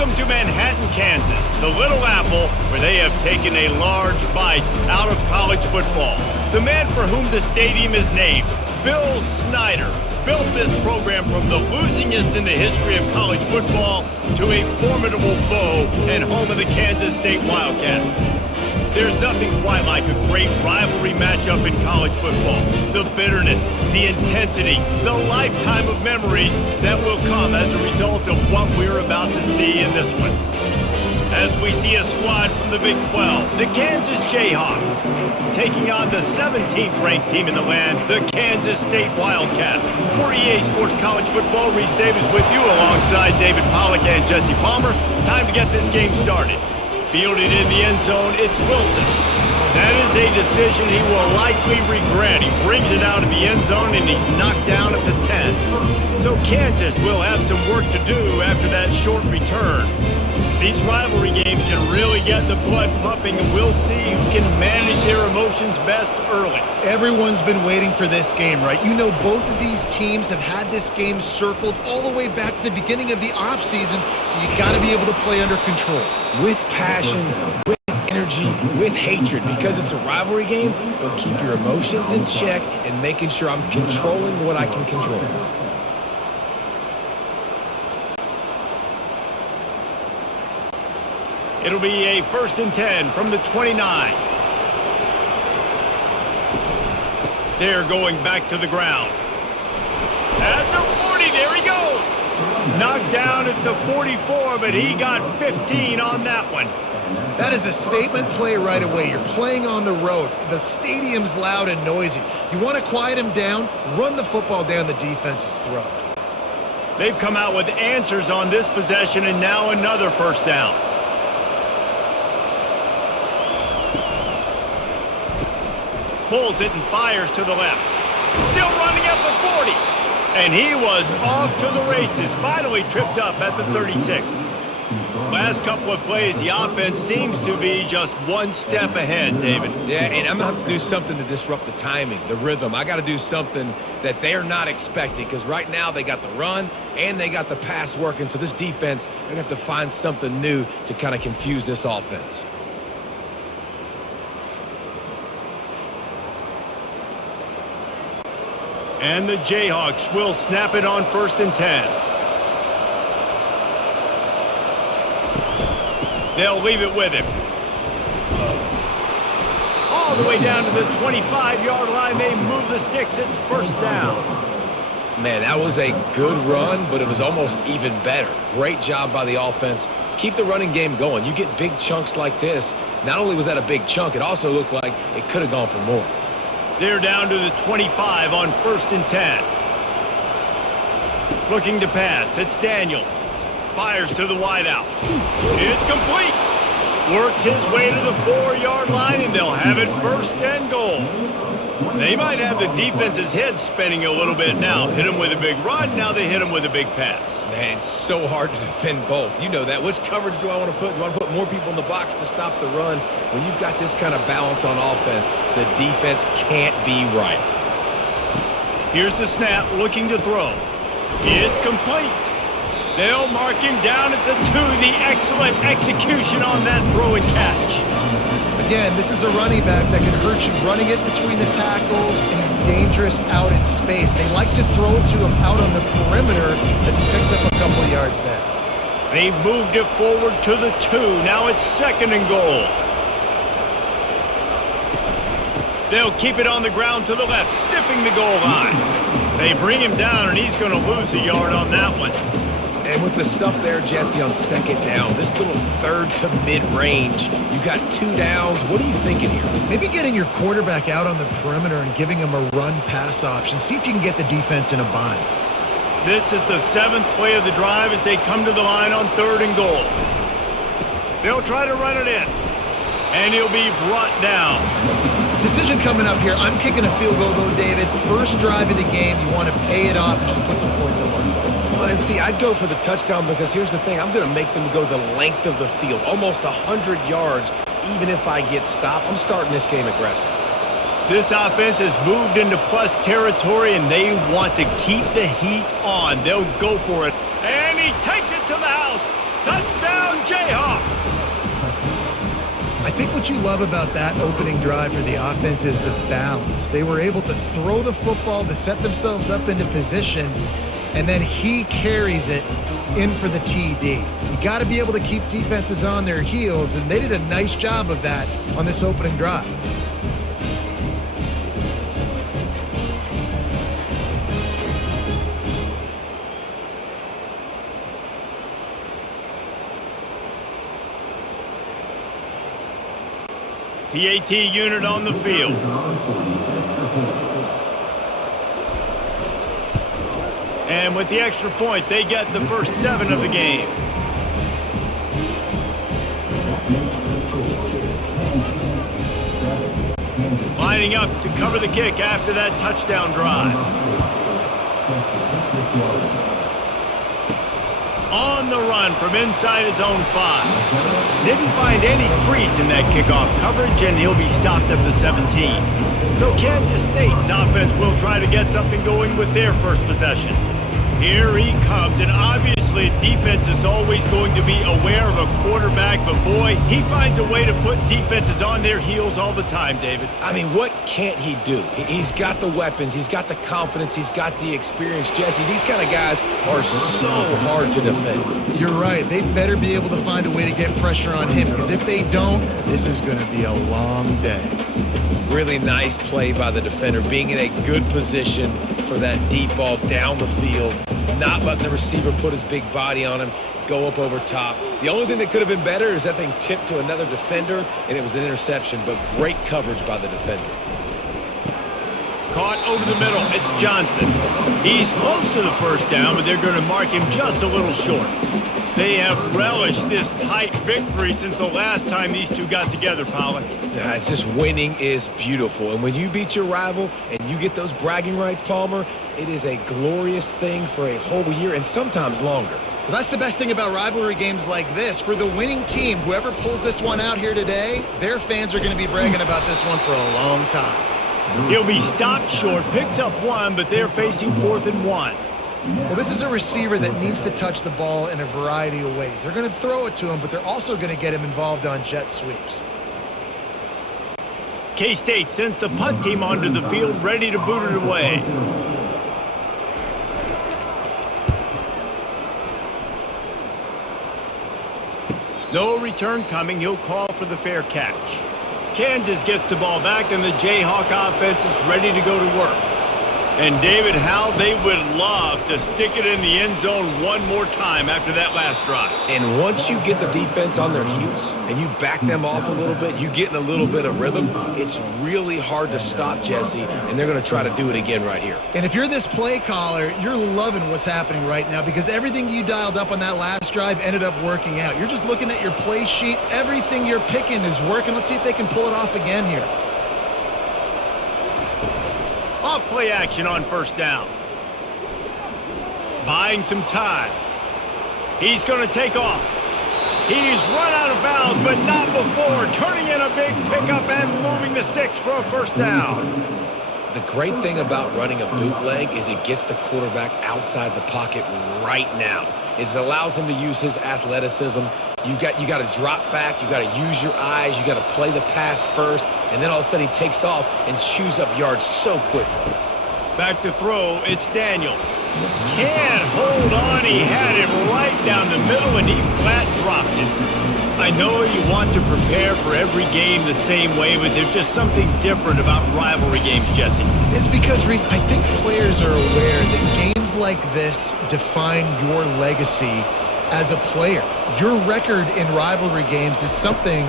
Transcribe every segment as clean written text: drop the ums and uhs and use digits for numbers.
Welcome to Manhattan, Kansas, the Little Apple, where they have taken a large bite out of college football. The man for whom the stadium is named, Bill Snyder, built this program from the losingest in the history of college football to a formidable foe and home of the Kansas State Wildcats. There's nothing quite like a great rivalry matchup in college football. The bitterness, the intensity, the lifetime of memories that will come as a result of what we're about to see in this one. As we see a squad from the Big 12, the Kansas Jayhawks, taking on the 17th ranked team in the land, the Kansas State Wildcats. For EA Sports College Football, Reese Davis with you alongside David Pollack and Jesse Palmer. Time to get this game started. Fielded in the end zone, it's Wilson. That is a decision he will likely regret. He brings it out of the end zone and he's knocked down at the 10. So Kansas will have some work to do after that short return. These rivalry games can really get the blood pumping, and we'll see who can manage their emotions best early. Everyone's been waiting for this game, right? You know, both of these teams have had this game circled all the way back to the beginning of the offseason, so you got to be able to play under control. With passion, with energy, with hatred, because it's a rivalry game, but keep your emotions in check and making sure I'm controlling what I can control. It'll be a 1st and 10 from the 29. They're going back to the ground. At the 40, there he goes. Knocked down at the 44, but he got 15 on that one. That is a statement play right away. You're playing on the road. The stadium's loud and noisy. You want to quiet him down, run the football down the defense's throat. They've come out with answers on this possession, and now another 1st down. Pulls it and fires to the left. Still running at the 40. And he was off to the races. Finally tripped up at the 36. Last couple of plays, the offense seems to be just one step ahead, David. Yeah, and I'm going to have to do something to disrupt the timing, the rhythm. I got to do something that they're not expecting, because right now they got the run and they got the pass working. So this defense, they're going to have to find something new to kind of confuse this offense. And the Jayhawks will snap it on 1st and 10. They'll leave it with him. All the way down to the 25-yard line. They move the sticks. It's 1st down. Man, that was a good run, but it was almost even better. Great job by the offense. Keep the running game going. You get big chunks like this. Not only was that a big chunk, it also looked like it could have gone for more. They're down to the 25 on 1st and 10. Looking to pass. It's Daniels. Fires to the wideout. It's complete. Works his way to the 4-yard line, and they'll have it 1st and goal. They might have the defense's head spinning a little bit now. Hit him with a big run. Now they hit him with a big pass. Man, it's so hard to defend both. You know that. Which coverage do I want to put? Do I want to put more people in the box to stop the run? When you've got this kind of balance on offense, the defense can't be right. Here's the snap, looking to throw. It's complete. They'll mark him down at the 2. The excellent execution on that throw and catch. Again, this is a running back that can hurt you running it between the tackles, and he's dangerous out in space. They like to throw it to him out on the perimeter as he picks up a couple of yards there. They've moved it forward to the 2. Now it's 2nd and goal. They'll keep it on the ground to the left, stiffing the goal line. They bring him down, and he's going to lose a yard on that one. And with the stuff there, Jesse, on 2nd down, this little 3rd to mid-range, you got 2 downs. What are you thinking here? Maybe getting your quarterback out on the perimeter and giving him a run-pass option. See if you can get the defense in a bind. This is the 7th play of the drive as they come to the line on 3rd and goal. They'll try to run it in, and he'll be brought down. Decision coming up here. I'm kicking a field goal, though, David. First drive of the game, you want to pay it off and just put some points up on the board. And see, I'd go for the touchdown, because here's the thing. I'm going to make them go the length of the field, almost 100 yards. Even if I get stopped, I'm starting this game aggressive. This offense has moved into plus territory, and they want to keep the heat on. They'll go for it. And he takes it to the house. Touchdown! think what you love about that opening drive for the offense is the balance. They were able to throw the football to set themselves up into position, and then he carries it in for the TD. You got to be able to keep defenses on their heels, and they did a nice job of that on this opening drive. PAT unit on the field. And with the extra point, they get the first 7 of the game. Lining up to cover the kick after that touchdown drive. On the run from inside his own 5. Didn't find any crease in that kickoff coverage, and he'll be stopped at the 17. So Kansas State's offense will try to get something going with their first possession. Here he comes, and obviously defense is always going to be aware of a quarterback, but boy, he finds a way to put defenses on their heels all the time, David. I mean, what can't he do? He's got the weapons, he's got the confidence, he's got the experience. Jesse, these kind of guys are so hard to defend. You're right. They better be able to find a way to get pressure on him, because if they don't, this is going to be a long day. Really nice play by the defender, being in a good position for that deep ball down the field, not letting the receiver put his big body on him, go up over top. The only thing that could have been better is that thing tipped to another defender, and it was an interception, but great coverage by the defender. Caught over the middle, it's Johnson. He's close to the first down, but they're going to mark him just a little short. They have relished this tight victory since the last time these two got together, Pollack. Yeah, it's just winning is beautiful. And when you beat your rival and you get those bragging rights, Palmer, it is a glorious thing for a whole year and sometimes longer. Well, that's the best thing about rivalry games like this. For the winning team, whoever pulls this one out here today, their fans are going to be bragging about this one for a long time. He'll be stopped short, picks up 1, but they're facing 4th and 1. Well, this is a receiver that needs to touch the ball in a variety of ways. They're going to throw it to him, but they're also going to get him involved on jet sweeps. K-State sends the punt team onto the field, ready to boot it away. No return coming. He'll call for the fair catch. Kansas gets the ball back, and the Jayhawk offense is ready to go to work. And David, how they would love to stick it in the end zone one more time after that last drive. And once you get the defense on their heels and you back them off a little bit, you get in a little bit of rhythm, it's really hard to stop, Jesse, and they're going to try to do it again right here. And if you're this play caller, you're loving what's happening right now, because everything you dialed up on that last drive ended up working out. You're just looking at your play sheet. Everything you're picking is working. Let's see if they can pull it off again here. Off play action on first down. Buying some time. He's going to take off. He's run out of bounds, but not before turning in a big pickup and moving the sticks for a first down. The great thing about running a bootleg is it gets the quarterback outside the pocket right now. It allows him to use his athleticism. You got to drop back. You got to use your eyes. You got to play the pass first, and then all of a sudden he takes off and chews up yards so quickly. Back to throw, it's Daniels. Can't hold on. He had it right down the middle, and he flat dropped it. I know you want to prepare for every game the same way, but there's just something different about rivalry games, Jesse. It's because, Reese, I think players are aware that games like this define your legacy as a player. Your record in rivalry games is something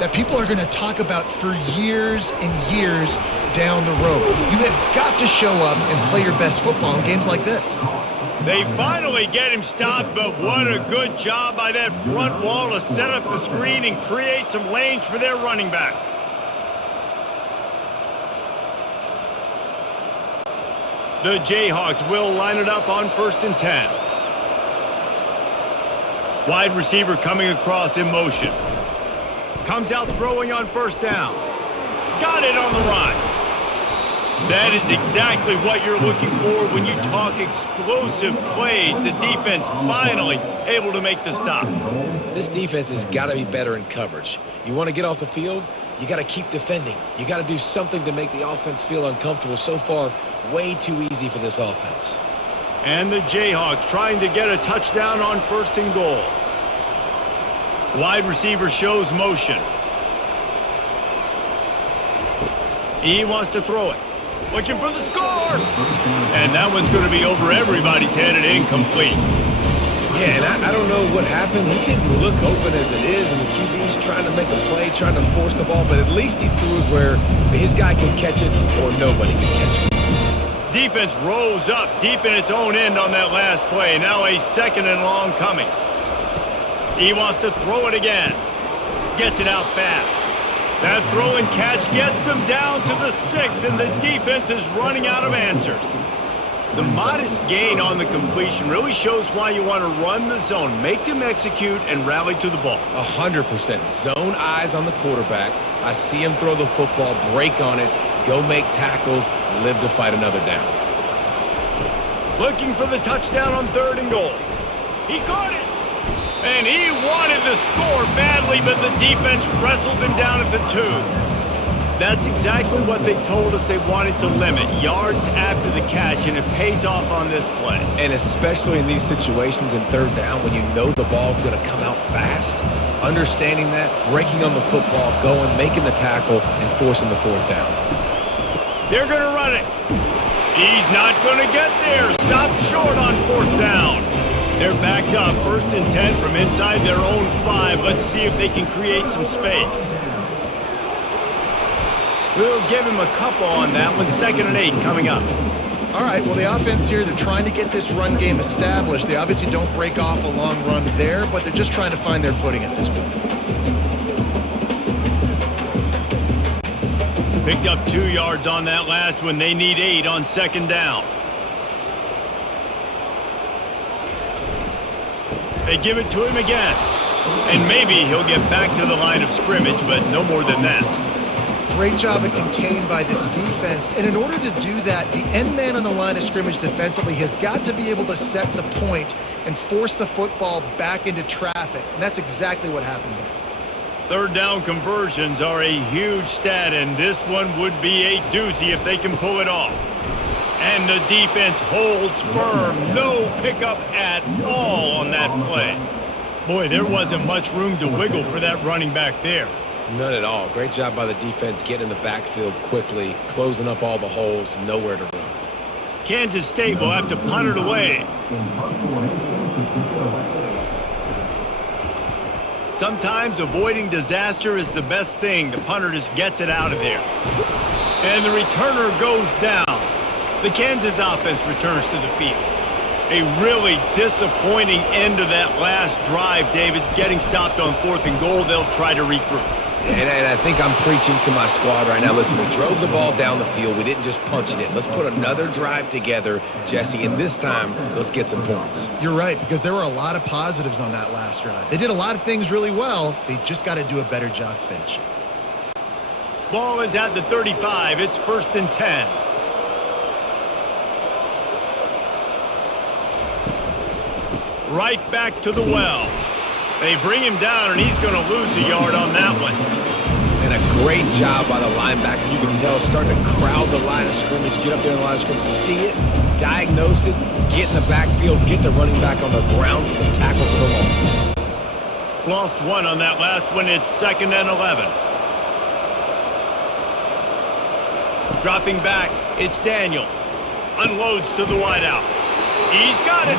that people are going to talk about for years and years down the road. You have got to show up and play your best football in games like this. They finally get him stopped, but what a good job by that front wall to set up the screen and create some lanes for their running back. The Jayhawks will line it up on 1st and 10. Wide receiver coming across in motion. Comes out throwing on first down. Got it on the run. That is exactly what you're looking for when you talk explosive plays. The defense finally able to make the stop. This defense has got to be better in coverage. You want to get off the field, you got to keep defending. You got to do something to make the offense feel uncomfortable. So far, way too easy for this offense. And the Jayhawks trying to get a touchdown on 1st and goal. Wide receiver shows motion. He wants to throw it. Looking for the score. And that one's going to be over everybody's head and incomplete. Yeah, and I don't know what happened. He didn't look open as it is, and the QB's trying to make a play, trying to force the ball, but at least he threw it where his guy can catch it or nobody can catch it. Defense rose up deep in its own end on that last play. Now a 2nd and long coming. He wants to throw it again. Gets it out fast. That throw and catch gets them down to the 6, and the defense is running out of answers. The modest gain on the completion really shows why you want to run the zone, make them execute, and rally to the ball. 100%. Zone eyes on the quarterback. I see him throw the football, break on it, go make tackles, live to fight another down. Looking for the touchdown on 3rd and goal. He caught it. And he wanted to score badly, but the defense wrestles him down at the 2. That's exactly what they told us they wanted to limit, yards after the catch, and it pays off on this play. And especially in these situations in 3rd down when you know the ball's going to come out fast, understanding that, breaking on the football, going, making the tackle, and forcing the 4th down. They're going to run it. He's not going to get there. Stopped short on 4th down. They're backed up, 1st and 10 from inside their own 5. Let's see if they can create some space. We'll give him a couple on that one. 2nd and 8 coming up. All right, well, the offense here, they're trying to get this run game established. They obviously don't break off a long run there, but they're just trying to find their footing at this point. Picked up 2 yards on that last one. They need 8 on 2nd down. They give it to him again. And maybe he'll get back to the line of scrimmage, but no more than that. Great job of contained by this defense. And in order to do that, the end man on the line of scrimmage defensively has got to be able to set the point and force the football back into traffic. And that's exactly what happened there. 3rd down conversions are a huge stat, and this one would be a doozy if they can pull it off. And the defense holds firm. No pickup at all on that play. Boy, there wasn't much room to wiggle for that running back there. None at all. Great job by the defense getting in the backfield quickly, closing up all the holes, nowhere to run. Kansas State will have to punt it away. Sometimes avoiding disaster is the best thing. The punter just gets it out of there. And the returner goes down. The Kansas offense returns to the field. A really disappointing end of that last drive, David. Getting stopped on 4th and goal, they'll try to regroup. And I think I'm preaching to my squad right now. Listen, we drove the ball down the field. We didn't just punch it in. Let's put another drive together, Jesse, and this time, let's get some points. You're right, because there were a lot of positives on that last drive. They did a lot of things really well. They just got to do a better job finishing. Ball is at the 35. It's 1st and 10. Right back to the well. They bring him down, and he's going to lose a yard on that one. And a great job by the linebacker. You can tell starting to crowd the line of scrimmage, get up there in the line of scrimmage, see it, diagnose it, get in the backfield, get the running back on the ground for the tackle for the loss. Lost 1 on that last one. It's 2nd and 11. Dropping back, it's Daniels. Unloads to the wideout. He's got it.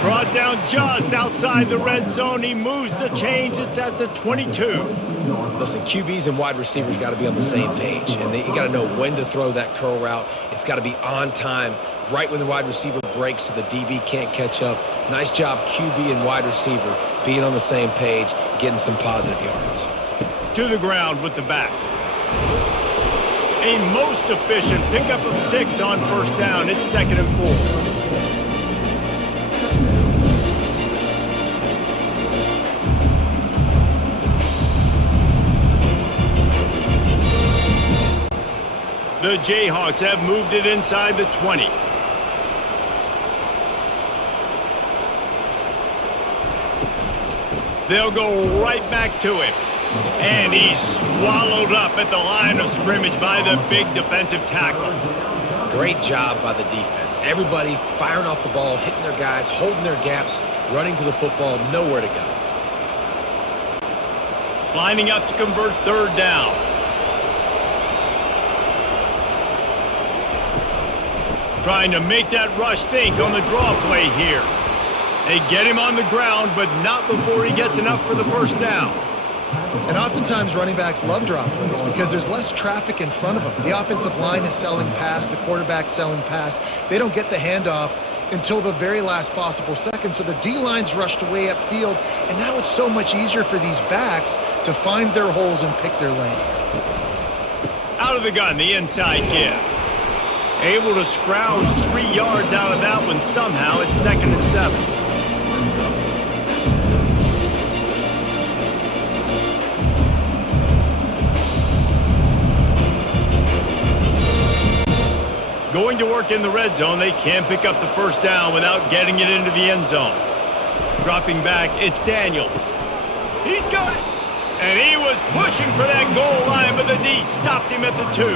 Brought down just outside the red zone. He moves the chains. It's at the 22. Listen, QBs and wide receivers got to be on the same page, and you got to know when to throw that curl route. It's got to be on time, right when the wide receiver breaks so the DB can't catch up. Nice job, QB and wide receiver, being on the same page, getting some positive yards. To the ground with the back. A most efficient pickup of 6 on 1st down. It's 2nd and 4. The Jayhawks have moved it inside the 20. They'll go right back to him. And he's swallowed up at the line of scrimmage by the big defensive tackle. Great job by the defense. Everybody firing off the ball, hitting their guys, holding their gaps, running to the football, nowhere to go. Lining up to convert third down. Trying to make that rush think on the draw play here. They get him on the ground, but not before he gets enough for the first down. And oftentimes running backs love drop plays because there's less traffic in front of them. The offensive line is selling pass, the quarterback's selling pass. They don't get the handoff until the very last possible second, so the D-line's rushed way upfield, and now it's so much easier for these backs to find their holes and pick their lanes. Out of the gun, the inside give. Able to scrounge 3 yards out of that one somehow. It's 2nd and 7. Going to work in the red zone, they can't pick up the first down without getting it into the end zone. Dropping back, it's Daniels. He's got it. And he was pushing for that goal line, but the D stopped him at the 2.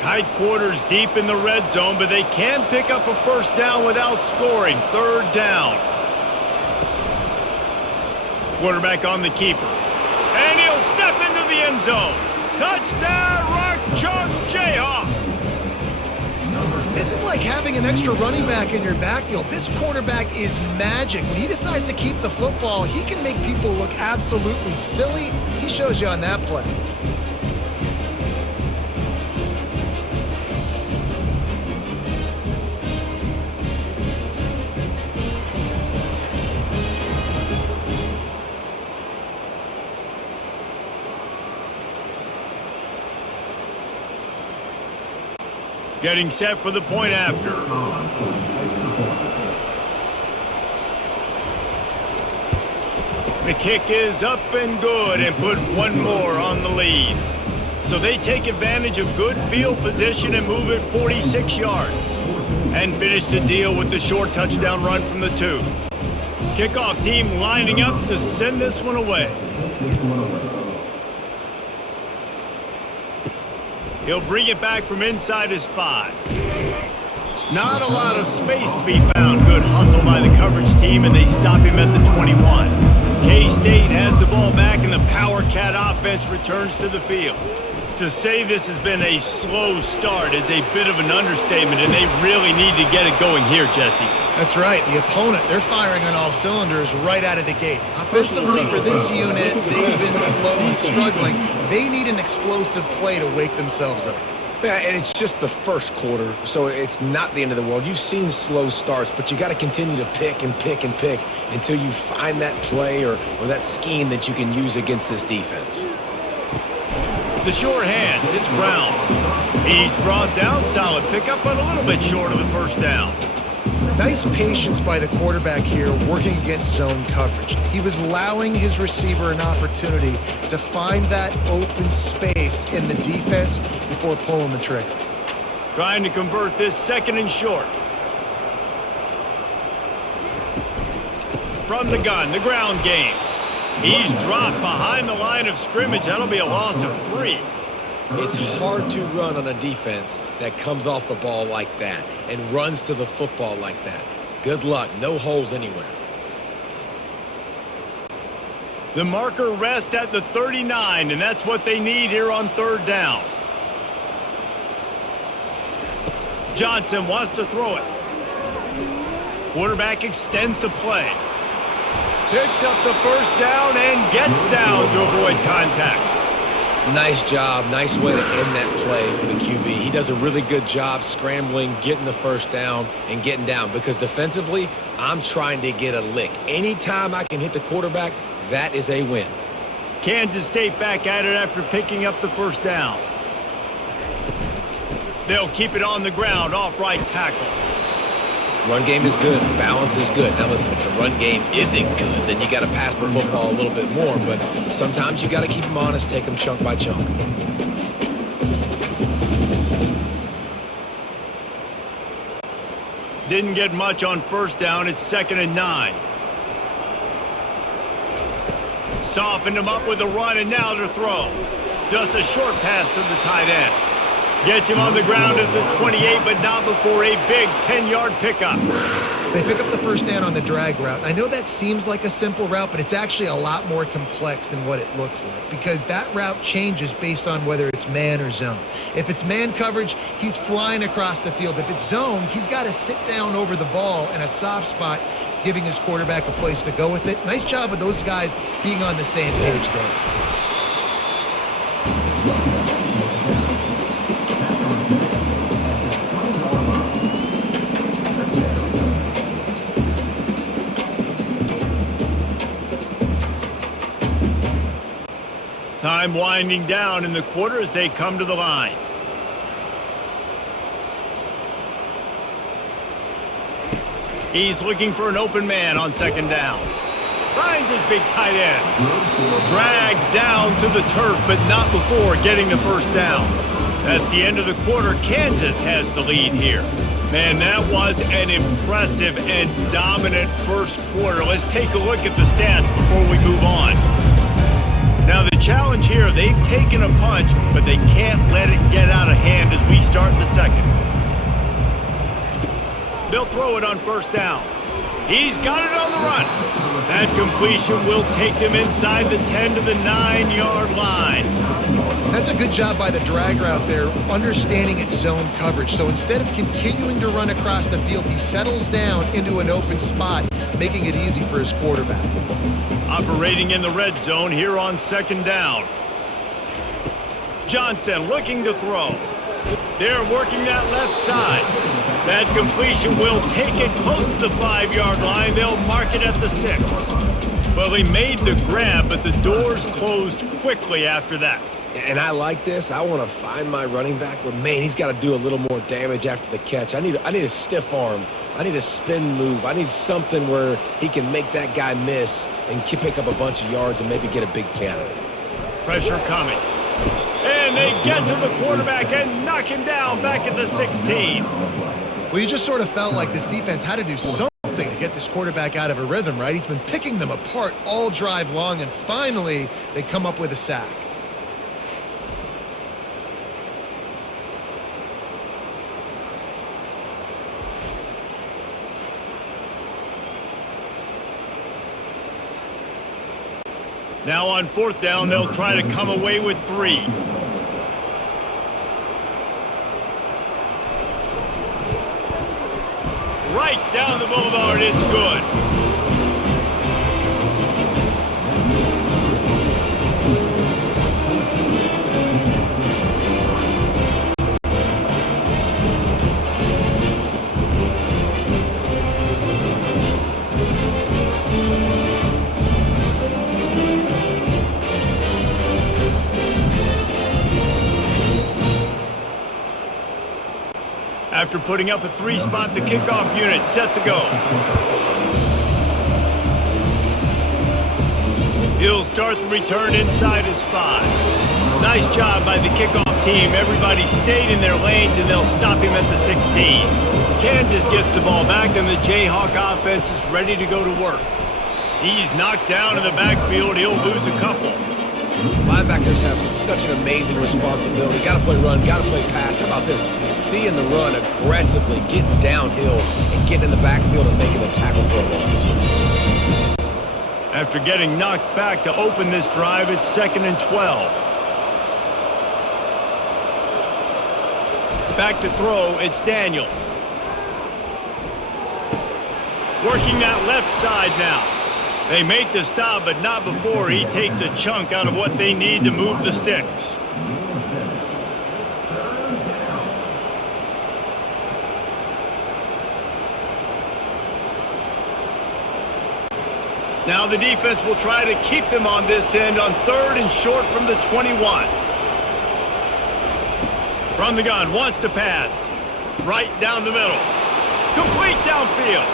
Tight quarters deep in the red zone, but they can pick up a first down without scoring. 3rd down. Quarterback on the keeper. And he'll step into the end zone. Touchdown, Rock Chalk Jayhawk. This is like having an extra running back in your backfield. This quarterback is magic. When he decides to keep the football, he can make people look absolutely silly. He shows you on that play. Getting set for the point after. The kick is up and good and put one more on the lead. So they take advantage of good field position and move it 46 yards. And finish the deal with the short touchdown run from the 2. Kickoff team lining up to send this one away. He'll bring it back from inside his 5. Not a lot of space to be found. Good hustle by the coverage team, and they stop him at the 21. K-State has the ball back, and the Power Cat offense returns to the field. To say this has been a slow start is a bit of an understatement, and they really need to get it going here, Jesse. That's right. The opponent, they're firing on all cylinders right out of the gate. Offensively, for this unit, they've been slow and struggling. They need an explosive play to wake themselves up. Yeah, and it's just the first quarter, so it's not the end of the world. You've seen slow starts, but you got to continue to pick and pick and pick until you find that play or that scheme that you can use against this defense. The sure hands, it's Brown. He's brought down, solid pickup, but a little bit short of the first down. Nice patience by the quarterback here working against zone coverage. He was allowing his receiver an opportunity to find that open space in the defense before pulling the trigger. Trying to convert this 2nd and short. From the gun, the ground game. He's dropped behind the line of scrimmage. That'll be a loss of 3. It's hard to run on a defense that comes off the ball like that and runs to the football like that. Good luck. No holes anywhere. The marker rests at the 39, and that's what they need here on 3rd down. Johnson wants to throw it. Quarterback extends the play. Picks up the first down and gets down to avoid contact. Nice job. Nice way to end that play for the QB. He does a really good job scrambling, getting the first down, and getting down. Because defensively, I'm trying to get a lick. Anytime I can hit the quarterback, that is a win. Kansas State back at it after picking up the first down. They'll keep it on the ground off right tackle. Run game is good. Balance is good. Now listen, if the run game isn't good, then you got to pass the football a little bit more. But sometimes you got to keep them honest, take them chunk by chunk. Didn't get much on first down. It's 2nd and 9. Softened him up with a run, and now to throw. Just a short pass to the tight end. Gets him on the ground at the 28, but not before a big 10-yard pickup. They pick up the first down on the drag route. I know that seems like a simple route, but it's actually a lot more complex than what it looks like because that route changes based on whether it's man or zone. If it's man coverage, he's flying across the field. If it's zone, he's got to sit down over the ball in a soft spot, giving his quarterback a place to go with it. Nice job of those guys being on the same page there. Time winding down in the quarter as they come to the line. He's looking for an open man on 2nd down. Finds his big tight end. Dragged down to the turf, but not before getting the first down. That's the end of the quarter. Kansas has the lead here. Man, that was an impressive and dominant first quarter. Let's take a look at the stats before we move on. Now the challenge here, they've taken a punch, but they can't let it get out of hand as we start the second. They'll throw it on first down. He's got it on the run. That completion will take him inside the 10 to the 9-yard line. That's a good job by the drag route there, understanding its zone coverage. So instead of continuing to run across the field, he settles down into an open spot, making it easy for his quarterback. Operating in the red zone here on 2nd down. Johnson looking to throw. They're working that left side. That completion will take it close to the 5-yard line. They'll mark it at the 6. Well, he made the grab, but the doors closed quickly after that. And I like this. I want to find my running back, but man, he's got to do a little more damage after the catch. I need a stiff arm. I need a spin move. I need something where he can make that guy miss and pick up a bunch of yards and maybe get a big play out of it. Pressure coming. And they get to the quarterback and knock him down back at the 16. Well, you just sort of felt like this defense had to do something to get this quarterback out of a rhythm, right? He's been picking them apart all drive long, and finally they come up with a sack. Now on 4th down, they'll try to come away with 3. Right down the boulevard, it's good. After putting up a 3-spot, the kickoff unit set to go. He'll start the return inside his 5. Nice job by the kickoff team. Everybody stayed in their lanes, and they'll stop him at the 16. Kansas gets the ball back, and the Jayhawk offense is ready to go to work. He's knocked down in the backfield. He'll lose a couple. Linebackers have such an amazing responsibility. Got to play run, got to play pass. How about this? Seeing the run aggressively, getting downhill, and getting in the backfield and making the tackle for a loss. After getting knocked back to open this drive, it's 2nd and 12. Back to throw, it's Daniels. Working that left side now. They make the stop, but not before he takes a chunk out of what they need to move the sticks. Now the defense will try to keep them on this end on 3rd and short from the 21. From the gun, wants to pass. Right down the middle. Complete downfield.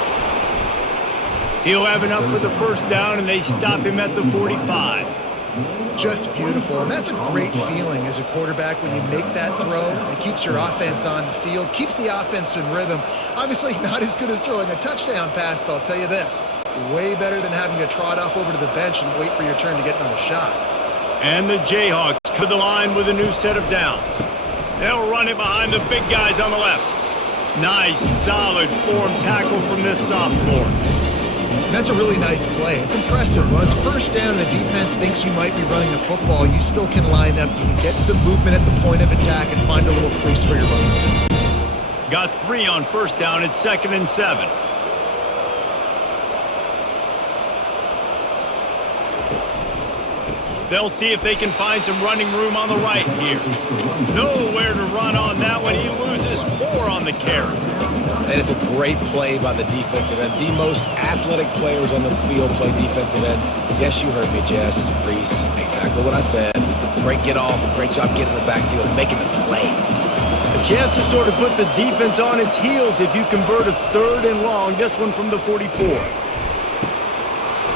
He'll have enough for the first down, and they stop him at the 45. Just beautiful, and that's a great feeling as a quarterback when you make that throw. It keeps your offense on the field, keeps the offense in rhythm. Obviously not as good as throwing a touchdown pass, but I'll tell you this, way better than having to trot off over to the bench and wait for your turn to get another shot. And the Jayhawks to the line with a new set of downs. They'll run it behind the big guys on the left. Nice, solid form tackle from this sophomore. And that's a really nice play. It's impressive. When it's first down and the defense thinks you might be running the football, you still can line up. You can get some movement at the point of attack and find a little crease for your running back. Got 3 on first down at 2nd and 7. They'll see if they can find some running room on the right here. Nowhere to run on that one. He loses 4 on the carry. And it's a great play by the defensive end. The most athletic players on the field play defensive end. Yes, you heard me, Jess, Reese. Exactly what I said. Great get off. Great job getting in the backfield, making the play. A chance to sort of put the defense on its heels if you convert a 3rd and long. This one from the 44.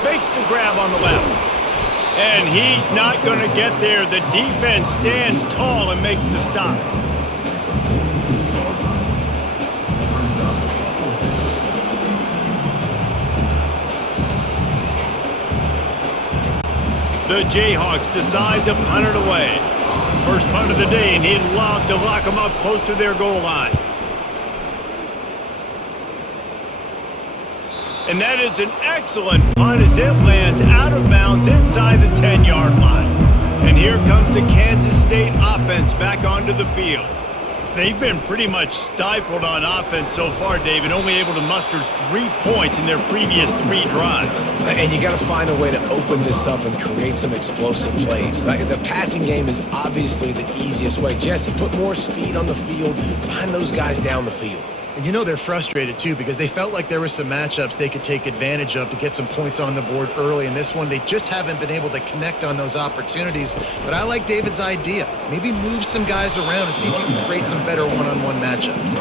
Makes the grab on the left. And he's not going to get there. The defense stands tall and makes the stop. The Jayhawks decide to punt it away. First punt of the day, and he'd love to lock them up close to their goal line. And that is an excellent punt as it lands out of bounds inside the 10-yard line. And here comes the Kansas State offense back onto the field. They've been pretty much stifled on offense so far, David, only able to muster 3 points in their previous 3 drives. And you got to find a way to open this up and create some explosive plays. Like the passing game is obviously the easiest way. Jesse, put more speed on the field. Find those guys down the field. And you know they're frustrated, too, because they felt like there were some matchups they could take advantage of to get some points on the board early. In this one, they just haven't been able to connect on those opportunities. But I like David's idea. Maybe move some guys around and see if you can create some better one-on-one matchups.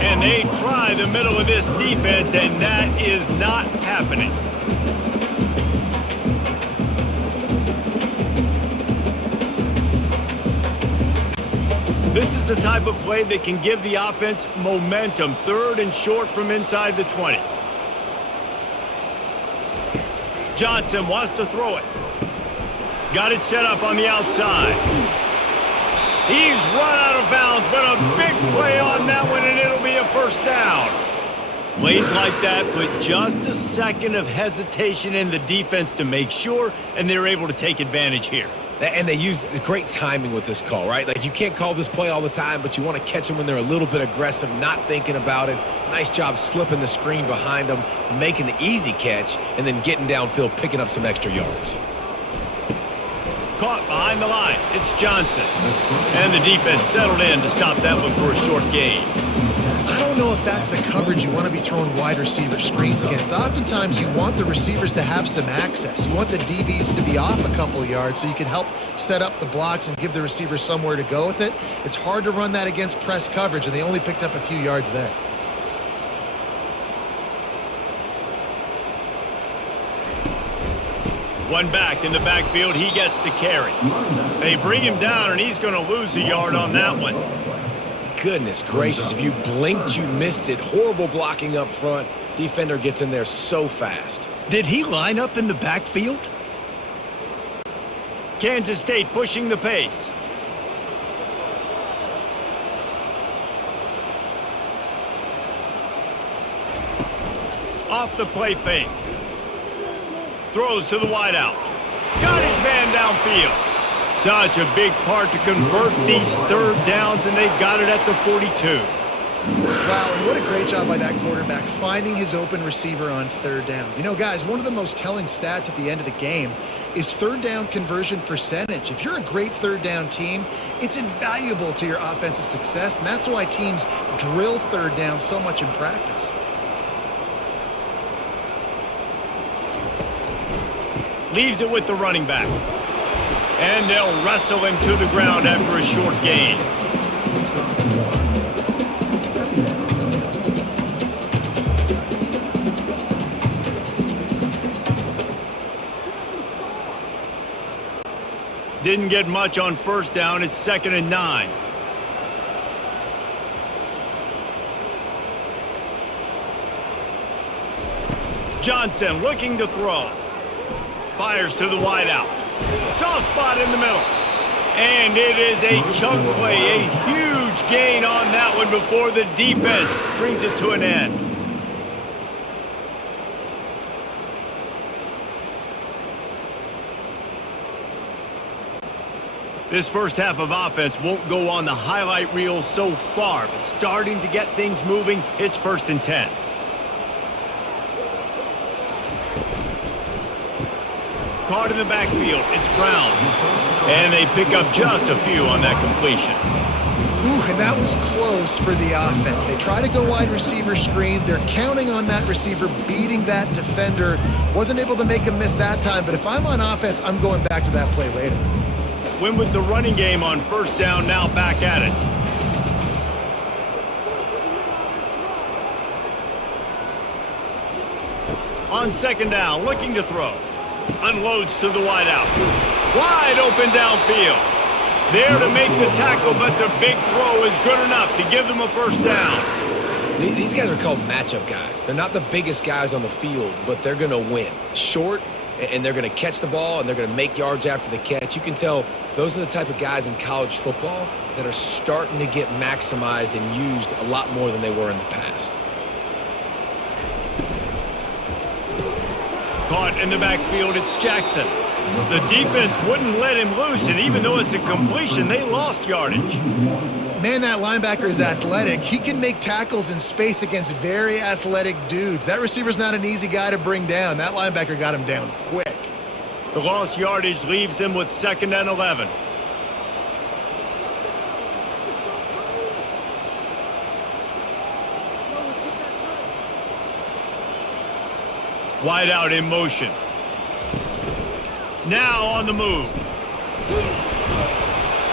And they try the middle of this defense, and that is not happening. This is the type of play that can give the offense momentum. 3rd and short from inside the 20. Johnson wants to throw it. Got it set up on the outside. He's run out of bounds, but a big play on that one, and it'll be a first down. Plays like that put just a second of hesitation in the defense to make sure, and they're able to take advantage here. And they use great timing with this call, right? Like, you can't call this play all the time, but you want to catch them when they're a little bit aggressive, not thinking about it. Nice job slipping the screen behind them, making the easy catch, and then getting downfield, picking up some extra yards. Caught behind the line. It's Johnson. And the defense settled in to stop that one for a short gain. I don't know if that's the coverage you want to be throwing wide receiver screens against. Oftentimes, you want the receivers to have some access. You want the DBs to be off a couple yards so you can help set up the blocks and give the receivers somewhere to go with it. It's hard to run that against press coverage, and they only picked up a few yards there. One back in the backfield. He gets the carry. They bring him down, and he's going to lose a yard on that one. Goodness gracious, if you blinked, you missed it. Horrible blocking up front. Defender gets in there so fast. Did he line up in the backfield? Kansas State pushing the pace. Off the play fake. Throws to the wideout. Got his man downfield. Such a big part to convert these 3rd downs, and they've got it at the 42. Wow, and what a great job by that quarterback, finding his open receiver on 3rd down. You know, guys, one of the most telling stats at the end of the game is 3rd down conversion percentage. If you're a great 3rd down team, it's invaluable to your offensive success, and that's why teams drill 3rd down so much in practice. Leaves it with the running back. And they'll wrestle him to the ground after a short gain. Didn't get much on first down. It's 2nd and 9. Johnson looking to throw. Fires to the wideout. Soft spot in the middle. And it is a chunk play, a huge gain on that one before the defense brings it to an end. This first half of offense won't go on the highlight reel so far, but starting to get things moving, it's 1st and 10. Caught in the backfield, it's Brown. And they pick up just a few on that completion. Ooh, and that was close for the offense. They try to go wide receiver screen. They're counting on that receiver beating that defender. Wasn't able to make him miss that time, but if I'm on offense, I'm going back to that play later. Win with the running game on first down, now back at it. On 2nd down, looking to throw. Unloads to the wideout. Wide open downfield. There to make the tackle, but the big throw is good enough to give them a first down. These guys are called matchup guys. They're not the biggest guys on the field, but they're going to win. Short, and they're going to catch the ball, and they're going to make yards after the catch. You can tell those are the type of guys in college football that are starting to get maximized and used a lot more than they were in the past. Caught in the backfield, it's Jackson. The defense wouldn't let him loose, and even though it's a completion, they lost yardage. Man, that linebacker is athletic. He can make tackles in space against very athletic dudes. That receiver's not an easy guy to bring down. That linebacker got him down quick. The lost yardage leaves them with 2nd and 11. Wide out in motion. Now on the move.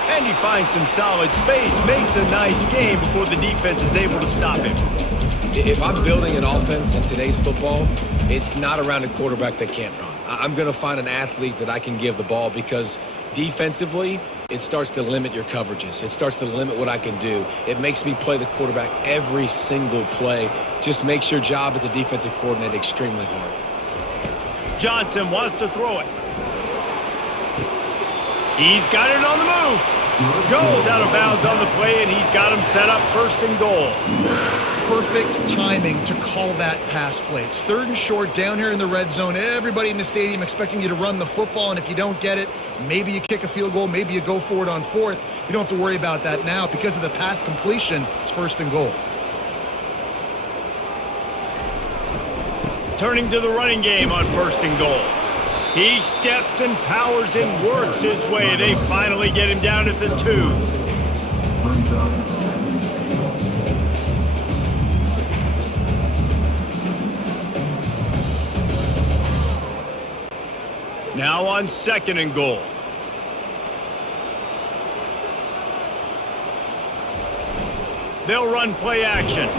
And he finds some solid space, makes a nice game before the defense is able to stop him. If I'm building an offense in today's football, it's not around a quarterback that can't run. I'm going to find an athlete that I can give the ball because defensively, it starts to limit your coverages. It starts to limit what I can do. It makes me play the quarterback every single play. Just makes your job as a defensive coordinator extremely hard. Johnson wants to throw it. He's got it on the move. Goes out of bounds on the play, and he's got him set up 1st and goal. Perfect timing to call that pass play. It's 3rd and short down here in the red zone. Everybody in the stadium expecting you to run the football, and if you don't get it, maybe you kick a field goal, maybe you go for it on 4th. You don't have to worry about that now. Because of the pass completion, it's 1st and goal. Turning to the running game on 1st and goal. He steps and powers and works his way. They finally get him down at the 2. Now on 2nd and goal. They'll run play action.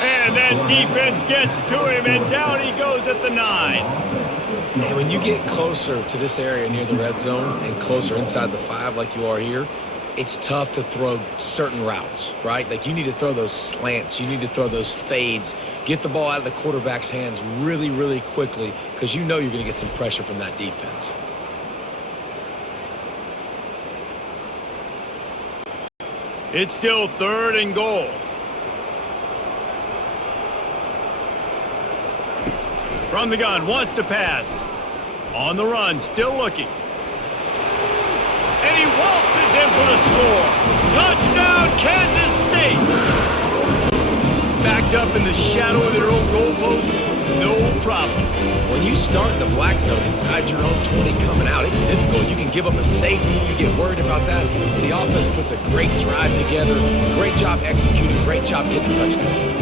And that defense gets to him, and down he goes at the 9. And when you get closer to this area near the red zone and closer inside the 5 like you are here, it's tough to throw certain routes, right? Like you need to throw those slants. You need to throw those fades. Get the ball out of the quarterback's hands really, really quickly because you know you're going to get some pressure from that defense. It's still 3rd and goal. From the gun, wants to pass. On the run, still looking. And he waltzes in for the score. Touchdown, Kansas State. Backed up in the shadow of their own goalpost, no problem. When you start in the black zone inside your own 20 coming out, it's difficult. You can give up a safety. You get worried about that. The offense puts a great drive together. Great job executing. Great job getting a touchdown.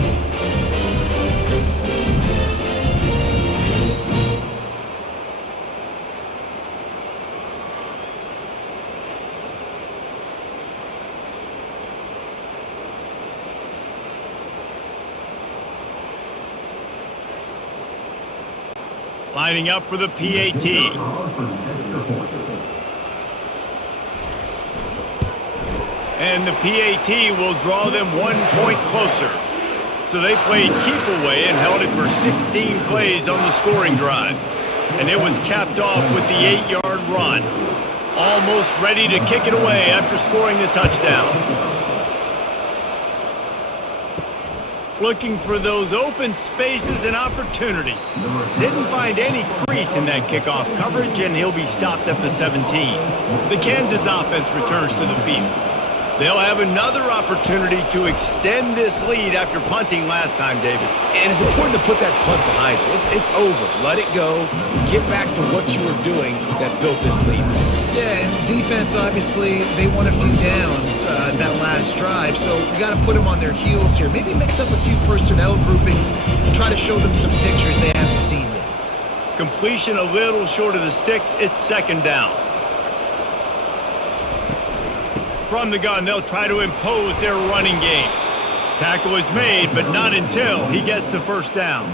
Lining up for the PAT. And the PAT will draw them 1 point closer. So they played keep away and held it for 16 plays on the scoring drive. And it was capped off with the 8-yard run. Almost ready to kick it away after scoring the touchdown. Looking for those open spaces and opportunity. Didn't find any crease in that kickoff coverage, and he'll be stopped at the 17. The Kansas offense returns to the field. They'll have another opportunity to extend this lead after punting last time, David. And it's important to put that punt behind you. It's over. Let it go. Get back to what you were doing that built this lead. Yeah, and defense, obviously, they won a few downs that last drive, so you got to put them on their heels here. Maybe mix up a few personnel groupings and try to show them some pictures they haven't seen yet. Completion a little short of the sticks. It's second down. From the gun, they'll try to impose their running game. Tackle is made, but not until he gets the first down.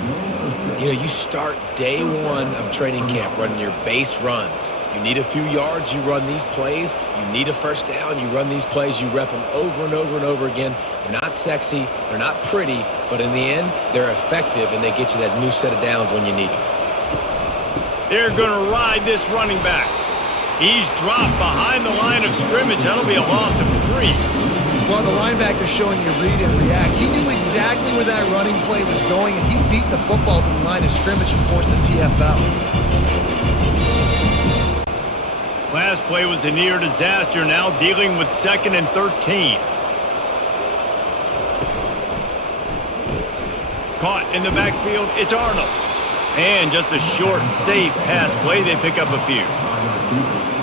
You know, you start day one of training camp running your base runs. You need a few yards, you run these plays. You need a first down, you run these plays. You rep them over and over and over again. They're not sexy, they're not pretty, but in the end, they're effective, and they get you that new set of downs when you need them. They're going to ride this running back. He's dropped behind the line of scrimmage. That'll be a loss of 3. Well, the linebacker's showing you read and react. He knew exactly where that running play was going, and he beat the football to the line of scrimmage and forced the TFL. Last play was a near disaster, now dealing with 2nd and 13. Caught in the backfield, it's Arnold. And just a short, safe pass play, they pick up a few.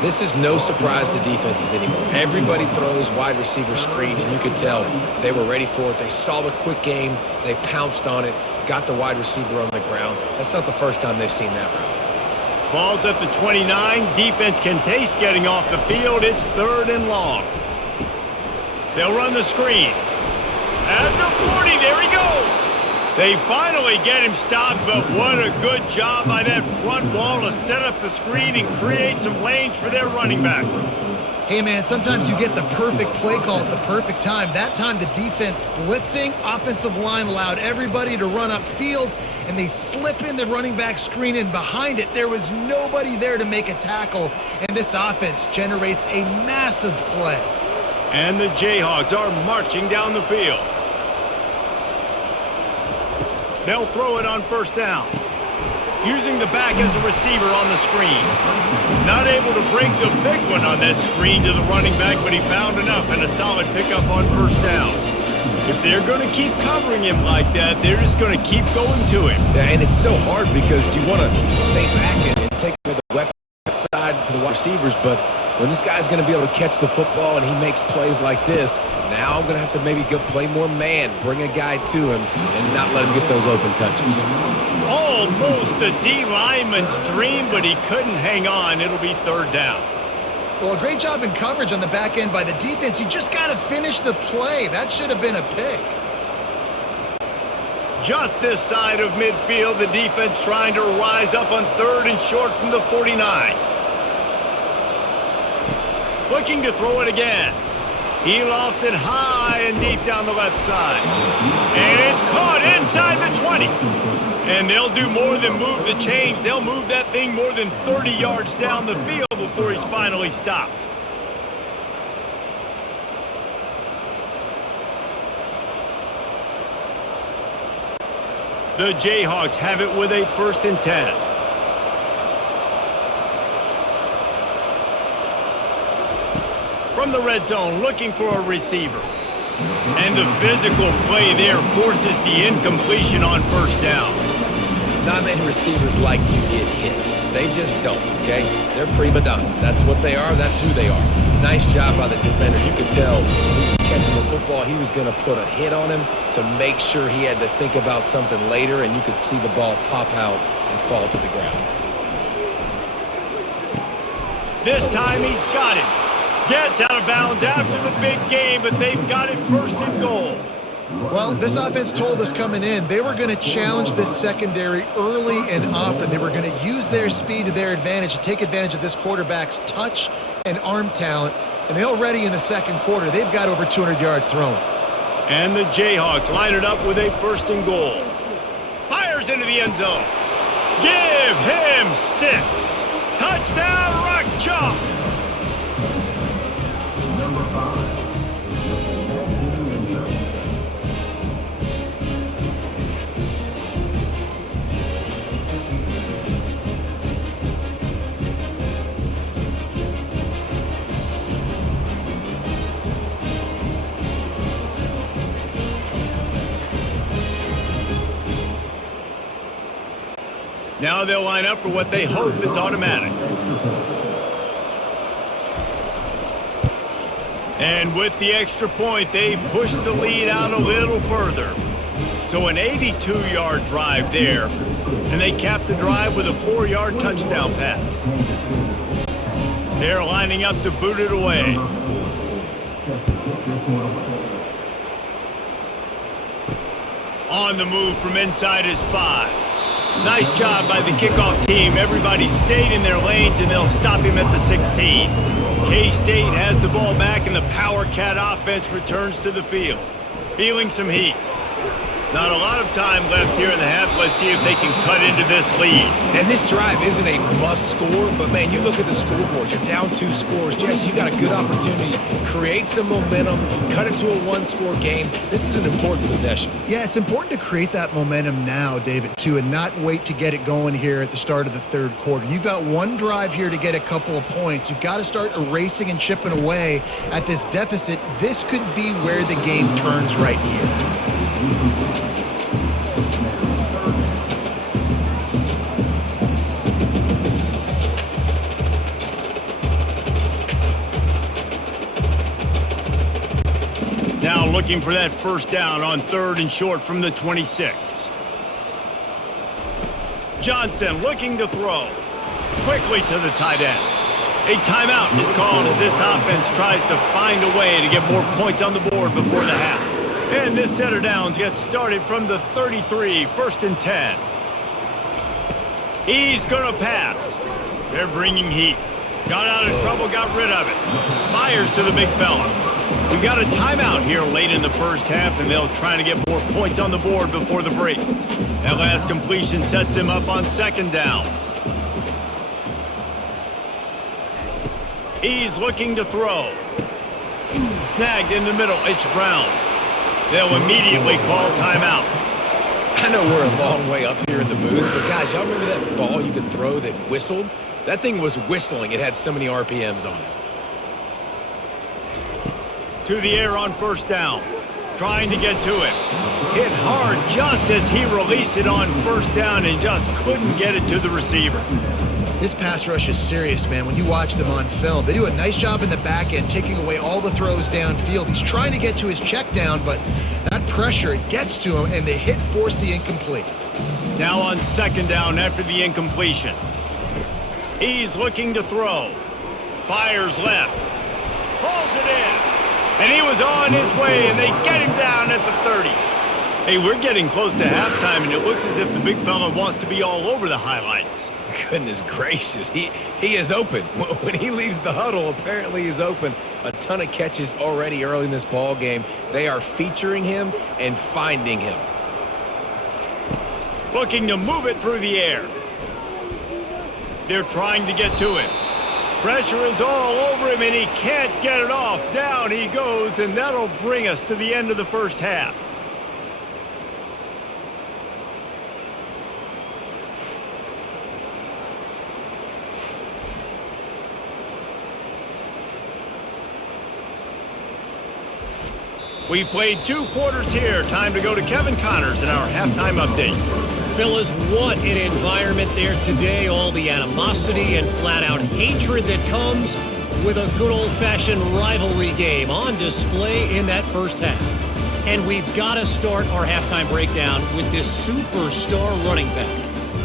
This is no surprise to defenses anymore. Everybody throws wide receiver screens, and you could tell they were ready for it. They saw the quick game. They pounced on it, got the wide receiver on the ground. That's not the first time they've seen that route. Ball's at the 29. Defense can taste getting off the field. It's 3rd and long. They'll run the screen. At the 40, there he goes. They finally get him stopped, but what a good job by that front wall to set up the screen and create some lanes for their running back. Hey, man, sometimes you get the perfect play call at the perfect time. That time the defense blitzing, offensive line allowed everybody to run upfield, and they slip in the running back screen, and behind it there was nobody there to make a tackle, and this offense generates a massive play. And the Jayhawks are marching down the field. They'll throw it on first down. Using the back as a receiver on the screen. Not able to break the big one on that screen to the running back, but he found enough and a solid pickup on first down. If they're going to keep covering him like that, they're just going to keep going to him. Yeah, and it's so hard because you want to stay back and take away the weapon side for the wide receivers, but when this guy's going to be able to catch the football and he makes plays like this, now I'm going to have to maybe go play more man, bring a guy to him, and not let him get those open touches. Almost a D lineman's dream, but he couldn't hang on. It'll be 3rd down. Well, a great job in coverage on the back end by the defense. You just got to finish the play. That should have been a pick. Just this side of midfield, the defense trying to rise up on 3rd and short from the 49. Looking to throw it again. He lofts it high and deep down the left side. And it's caught inside the 20. And they'll do more than move the chains. They'll move that thing more than 30 yards down the field before he's finally stopped. The Jayhawks have it with a 1st and 10. From the red zone, looking for a receiver. And the physical play there forces the incompletion on first down. Not many receivers like to get hit. They just don't, okay? They're prima donnas. That's what they are. That's who they are. Nice job by the defender. You could tell he was catching the football. He was going to put a hit on him to make sure he had to think about something later, and you could see the ball pop out and fall to the ground. This time he's got it. Gets out of bounds after the big game, but they've got it 1st and goal. Well, this offense told us coming in they were going to challenge this secondary early and often. They were going to use their speed to their advantage and take advantage of this quarterback's touch and arm talent. And already in the second quarter, they've got over 200 yards thrown. And the Jayhawks line it up with a 1st and goal. Fires into the end zone. Give him 6. Touchdown, Rock Chalk. Number 5. Now they'll line up for what they hope is automatic. And with the extra point, they push the lead out a little further. So an 82-yard drive there, and they cap the drive with a 4-yard touchdown pass. They're lining up to boot it away. On the move from inside his 5. Nice job by the kickoff team. Everybody stayed in their lanes, and they'll stop him at the 16. K-State has the ball back, and the Power Cat offense returns to the field. Feeling some heat. Not a lot of time left here in the half. Let's see if they can cut into this lead. And this drive isn't a must score, but man, you look at the scoreboard, you're down 2 scores. Jesse, you got a good opportunity to create some momentum, cut it to a 1-score game. This is an important possession. Yeah, it's important to create that momentum now, David, too, and not wait to get it going here at the start of the 3rd quarter. You've got one drive here to get a couple of points. You've got to start erasing and chipping away at this deficit. This could be where the game turns right here. Now looking for that 1st down on 3rd and short from the 26. Johnson looking to throw. Quickly to the tight end. A timeout is called as this offense tries to find a way to get more points on the board before the half. And this set of downs gets started from the 33, 1st and 10. He's going to pass. They're bringing heat. Got out of trouble, got rid of it. Fires to the big fella. We've got a timeout here late in the 1st half, and they'll try to get more points on the board before the break. That last completion sets him up on 2nd down. He's looking to throw. Snagged in the middle, it's Brown. They'll immediately call timeout. I know we're a long way up here in the booth, but guys, y'all remember that ball you could throw that whistled? That thing was whistling. It had so many RPMs on it. To the air on 1st down. Trying to get to it. Hit hard just as he released it on 1st down and just couldn't get it to the receiver. This pass rush is serious, man. When you watch them on film, they do a nice job in the back end, taking away all the throws downfield. He's trying to get to his check down, but that pressure, it gets to him, and the hit forced the incomplete. Now on 2nd down after the incompletion. He's looking to throw. Fires left. Pulls it in. And he was on his way, and they get him down at the 30. Hey, we're getting close to halftime, and it looks as if the big fella wants to be all over the highlights. Goodness gracious, he is open. When he leaves the huddle, apparently he's open. A ton of catches already early in this ball game. They are featuring him and finding him. Looking to move it through the air. They're trying to get to him. Pressure is all over him, and he can't get it off. Down he goes, and that'll bring us to the end of the 1st half. We've played 2 quarters here. Time to go to Kevin Connors in our halftime update. Fellas, what an environment there today. All the animosity and flat-out hatred that comes with a good old-fashioned rivalry game on display in that 1st half. And we've got to start our halftime breakdown with this superstar running back.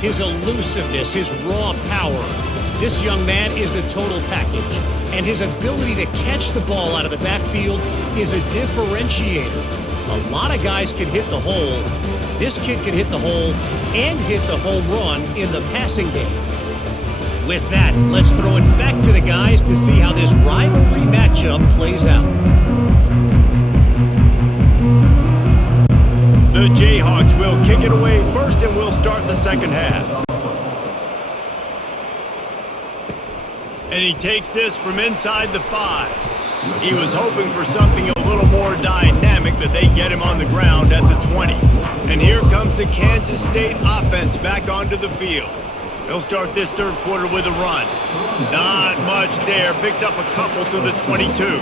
His elusiveness, his raw power. This young man is the total package. And his ability to catch the ball out of the backfield is a differentiator. A lot of guys can hit the hole. This kid can hit the hole and hit the home run in the passing game. With that, let's throw it back to the guys to see how this rivalry matchup plays out. The Jayhawks will kick it away first, and we'll start the second half. And he takes this from inside the 5. He was hoping for something a little more dynamic, but they get him on the ground at the 20. And here comes the Kansas State offense back onto the field. They'll start this third quarter with a run. Not much there. Picks up a couple to the 22.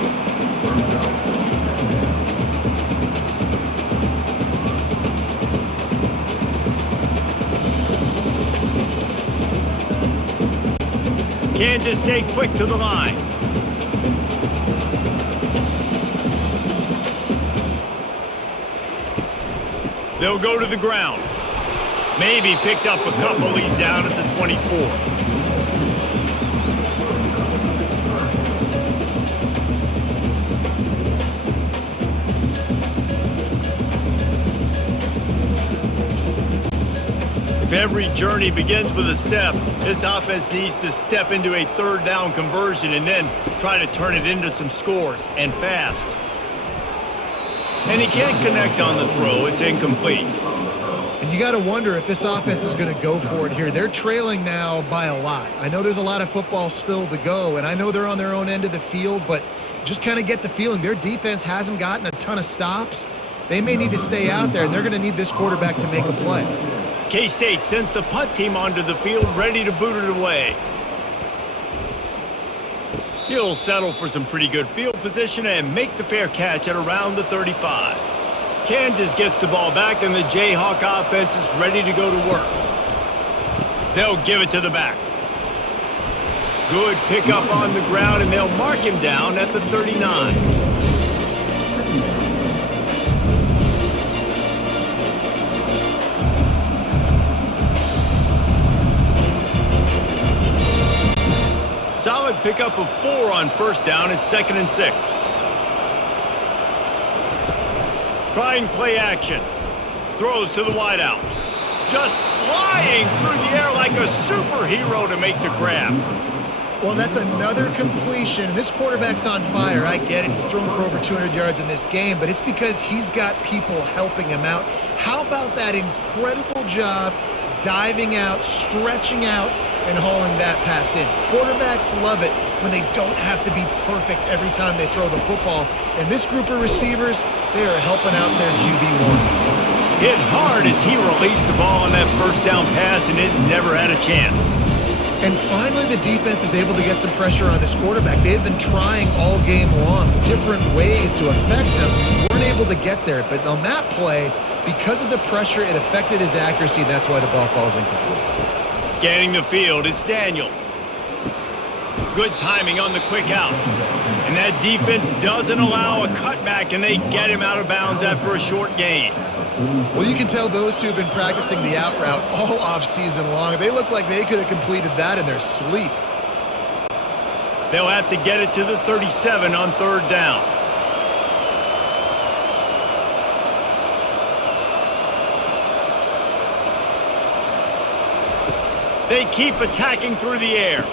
Kansas State quick to the line. They'll go to the ground. Maybe picked up a couple. He's down at the 24. If every journey begins with a step, this offense needs to step into a third down conversion and then try to turn it into some scores, and fast. And he can't connect on the throw. It's incomplete. And you got to wonder if this offense is going to go for it here. They're trailing now by a lot. I know there's a lot of football still to go, and I know they're on their own end of the field, but just kind of get the feeling their defense hasn't gotten a ton of stops. They may need to stay out there, and they're going to need this quarterback to make a play. K-State sends the punt team onto the field, ready to boot it away. He'll settle for some pretty good field position and make the fair catch at around the 35. Kansas gets the ball back, and the Jayhawk offense is ready to go to work. They'll give it to the back. Good pickup on the ground, and they'll mark him down at the 39. Solid pickup of 4 on first down. It's 2nd and 6. Trying play action. Throws to the wideout. Just flying through the air like a superhero to make the grab. Well, that's another completion. This quarterback's on fire. I get it. He's thrown for over 200 yards in this game, but it's because he's got people helping him out. How about that incredible job diving out, stretching out, and hauling that pass in? Quarterbacks love it when they don't have to be perfect every time they throw the football. And this group of receivers, they are helping out their QB1. Hit hard as he released the ball on that first down pass, and it never had a chance. And finally, the defense is able to get some pressure on this quarterback. They had been trying all game long different ways to affect him. Weren't able to get there. But on that play, because of the pressure, it affected his accuracy. That's why the ball falls incomplete. Scanning the field, it's Daniels. Good timing on the quick out. And that defense doesn't allow a cutback, and they get him out of bounds after a short gain. Well, you can tell those two have been practicing the out route all off-season long. They look like they could have completed that in their sleep. They'll have to get it to the 37 on third down. They keep attacking through the air.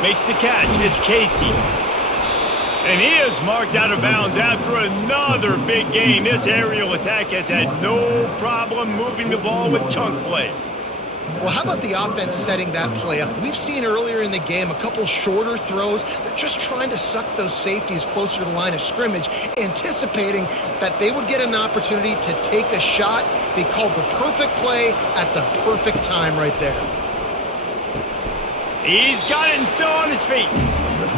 Makes the catch. It's Casey. And he is marked out of bounds after another big gain. This aerial attack has had no problem moving the ball with chunk plays. Well, how about the offense setting that play up? We've seen earlier in the game a couple shorter throws. They're just trying to suck those safeties closer to the line of scrimmage, anticipating that they would get an opportunity to take a shot. They called the perfect play at the perfect time right there. He's got it and still on his feet.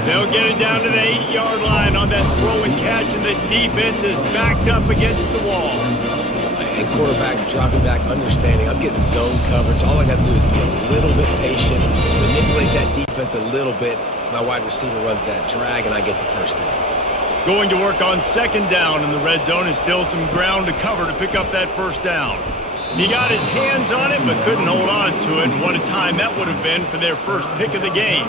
They'll get it down to the 8-yard line on that throw and catch, and the defense is backed up against the wall. And quarterback dropping back, understanding I'm getting zone coverage. All I got to do is be a little bit patient, manipulate that defense a little bit. My wide receiver runs that drag, and I get the first down. Going to work on second down in the red zone, and still some ground to cover to pick up that first down. He got his hands on it, but couldn't hold on to it. What a time that would have been for their first pick of the game.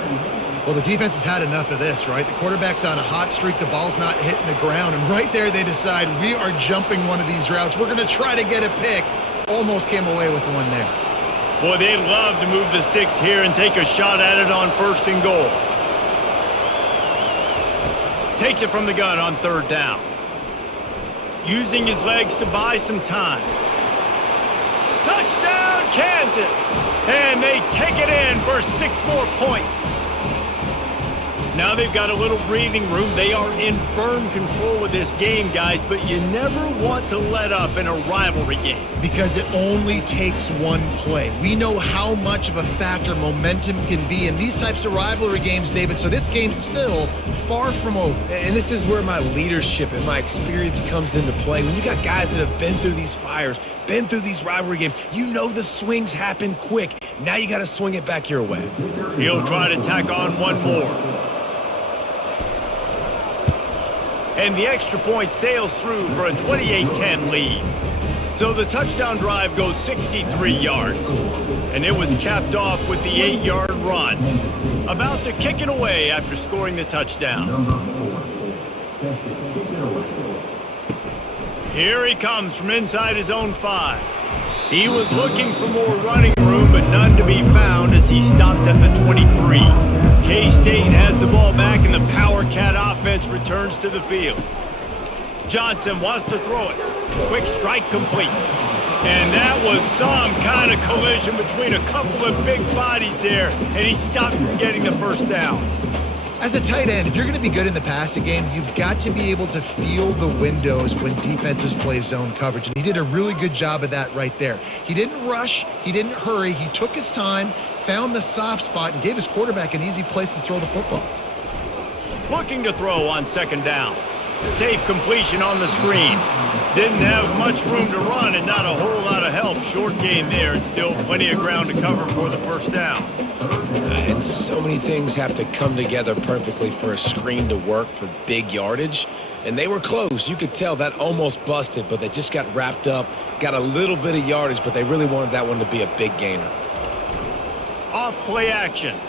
Well, the defense has had enough of this, right? The quarterback's on a hot streak. The ball's not hitting the ground. And right there, they decide, we are jumping one of these routes. We're going to try to get a pick. Almost came away with one there. Boy, they'd love to move the sticks here and take a shot at it on 1st and goal. Takes it from the gun on 3rd down. Using his legs to buy some time. Touchdown, Kansas! And they take it in for 6 more points. Now they've got a little breathing room. They are in firm control of this game, guys, but you never want to let up in a rivalry game. Because it only takes one play. We know how much of a factor momentum can be in these types of rivalry games, David, so this game's still far from over. And this is where my leadership and my experience comes into play. When you got guys that have been through these fires, been through these rivalry games, you know the swings happen quick. Now you got to swing it back your way. He'll try to tack on one more. And the extra point sails through for a 28-10 lead. So the touchdown drive goes 63 yards. And it was capped off with the 8-yard run. About to kick it away after scoring the touchdown. Here he comes from inside his own 5. He was looking for more running room, but none to be found as he stopped at the 23. K-State has the ball back, and the Power Cat offense returns to the field. Johnson wants to throw it. Quick strike complete. And that was some kind of collision between a couple of big bodies there, and he stopped from getting the 1st down. As a tight end, if you're going to be good in the passing game, you've got to be able to feel the windows when defenses play zone coverage. And he did a really good job of that right there. He didn't rush. He didn't hurry. He took his time, found the soft spot, and gave his quarterback an easy place to throw the football. Looking to throw on 2nd down. Safe completion on the screen. Didn't have much room to run and not a whole lot of help. Short gain there and still plenty of ground to cover for the 1st down. And so many things have to come together perfectly for a screen to work for big yardage. And they were close. You could tell that almost busted, but they just got wrapped up, got a little bit of yardage, but they really wanted that one to be a big gainer. Off play action.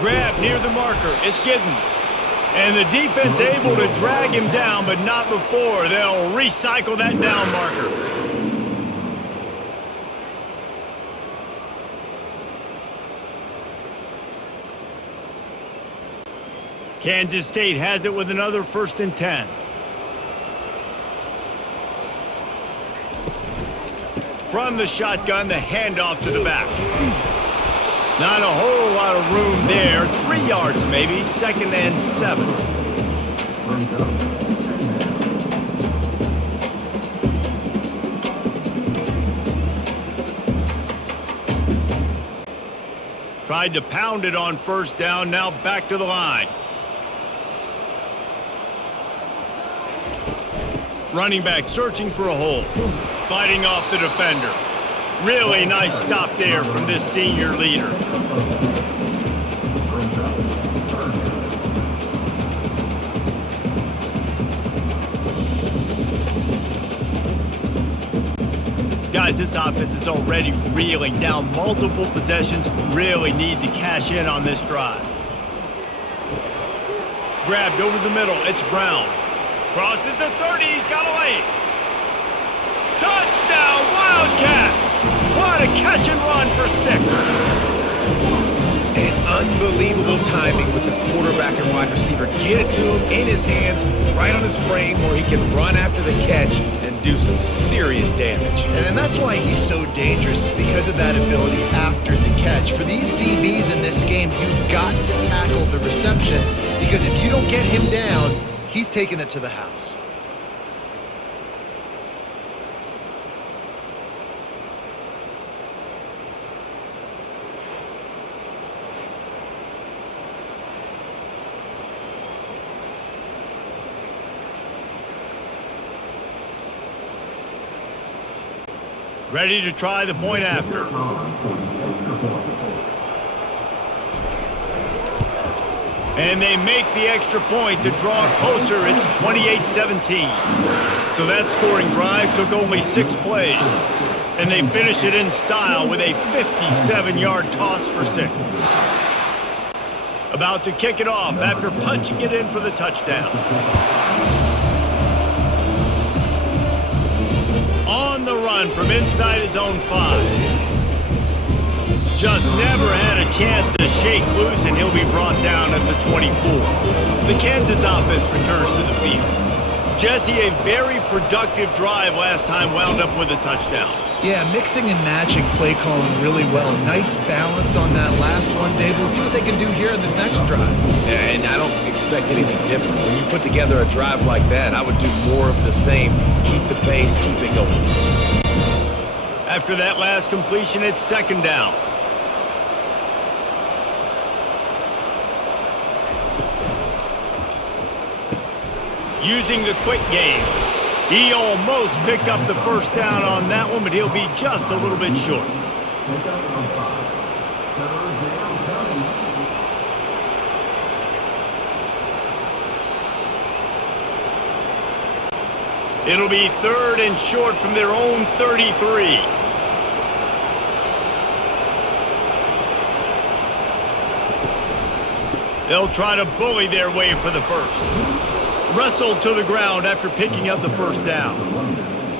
Grab near the marker. It's Giddens. And the defense able to drag him down, but not before. They'll recycle that down marker. Kansas State has it with another 1st and 10. From the shotgun, the handoff to the back. Not a whole lot of room there. 3 yards maybe. 2nd and 7. Tried to pound it on 1st down. Now back to the line. Running back searching for a hole. Fighting off the defender. Really nice stop there from this senior leader. Guys, this offense is already reeling down multiple possessions. Really need to cash in on this drive. Grabbed over the middle. It's Brown. Crosses the 30. He's got a lane. Touchdown, Wildcats! What a catch and run for 6. And unbelievable timing with the quarterback and wide receiver. Get it to him in his hands, right on his frame, where he can run after the catch and do some serious damage. And that's why he's so dangerous, because of that ability after the catch. For these DBs in this game, you've got to tackle the reception, because if you don't get him down, he's taking it to the house. Ready to try the point after. And they make the extra point to draw closer. It's 28-17. So that scoring drive took only 6 plays. And they finish it in style with a 57-yard toss for 6. About to kick it off after punching it in for the touchdown. On the run. run from inside his own 5. Just never had a chance to shake loose, and he'll be brought down at the 24. The Kansas offense returns to the field. Jesse, a very productive drive last time, wound up with a touchdown. Yeah, mixing and matching play calling really well. Nice balance on that last one, David. Let's see what they can do here in this next drive. Yeah, and I don't expect anything different. When you put together a drive like that, I would do more of the same. Keep the pace, keep it going. After that last completion, it's second down. Using the quick game. He almost picked up the first down on that one, but he'll be just a little bit short. It'll be third and short from their own 33. They'll try to bully their way for the first. Wrestled to the ground after picking up the first down.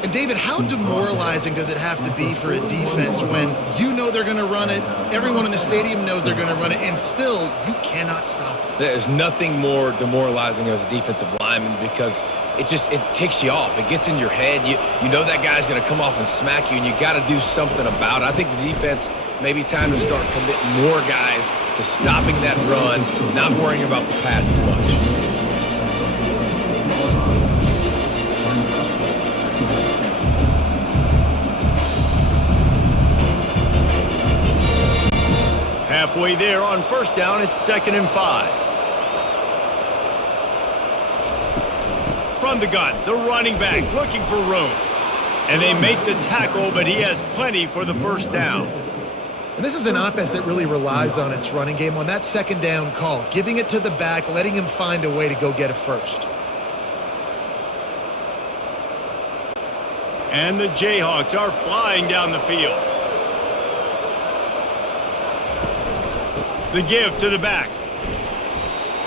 And David, how demoralizing does it have to be for a defense when you know they're going to run it, everyone in the stadium knows they're going to run it, and still you cannot stop it? There's nothing more demoralizing as a defensive lineman because it ticks you off. It gets in your head. You know that guy's going to come off and smack you, and you got to do something about it. I think the defense maybe time to start committing more guys to stopping that run, not worrying about the pass as much. Halfway there on first down, it's 2nd and 5. From the gun, the running back looking for room. And they make the tackle, but he has plenty for the first down. And this is an offense that really relies on its running game on that second down call, giving it to the back, letting him find a way to go get a first. And the Jayhawks are flying down the field. The give to the back.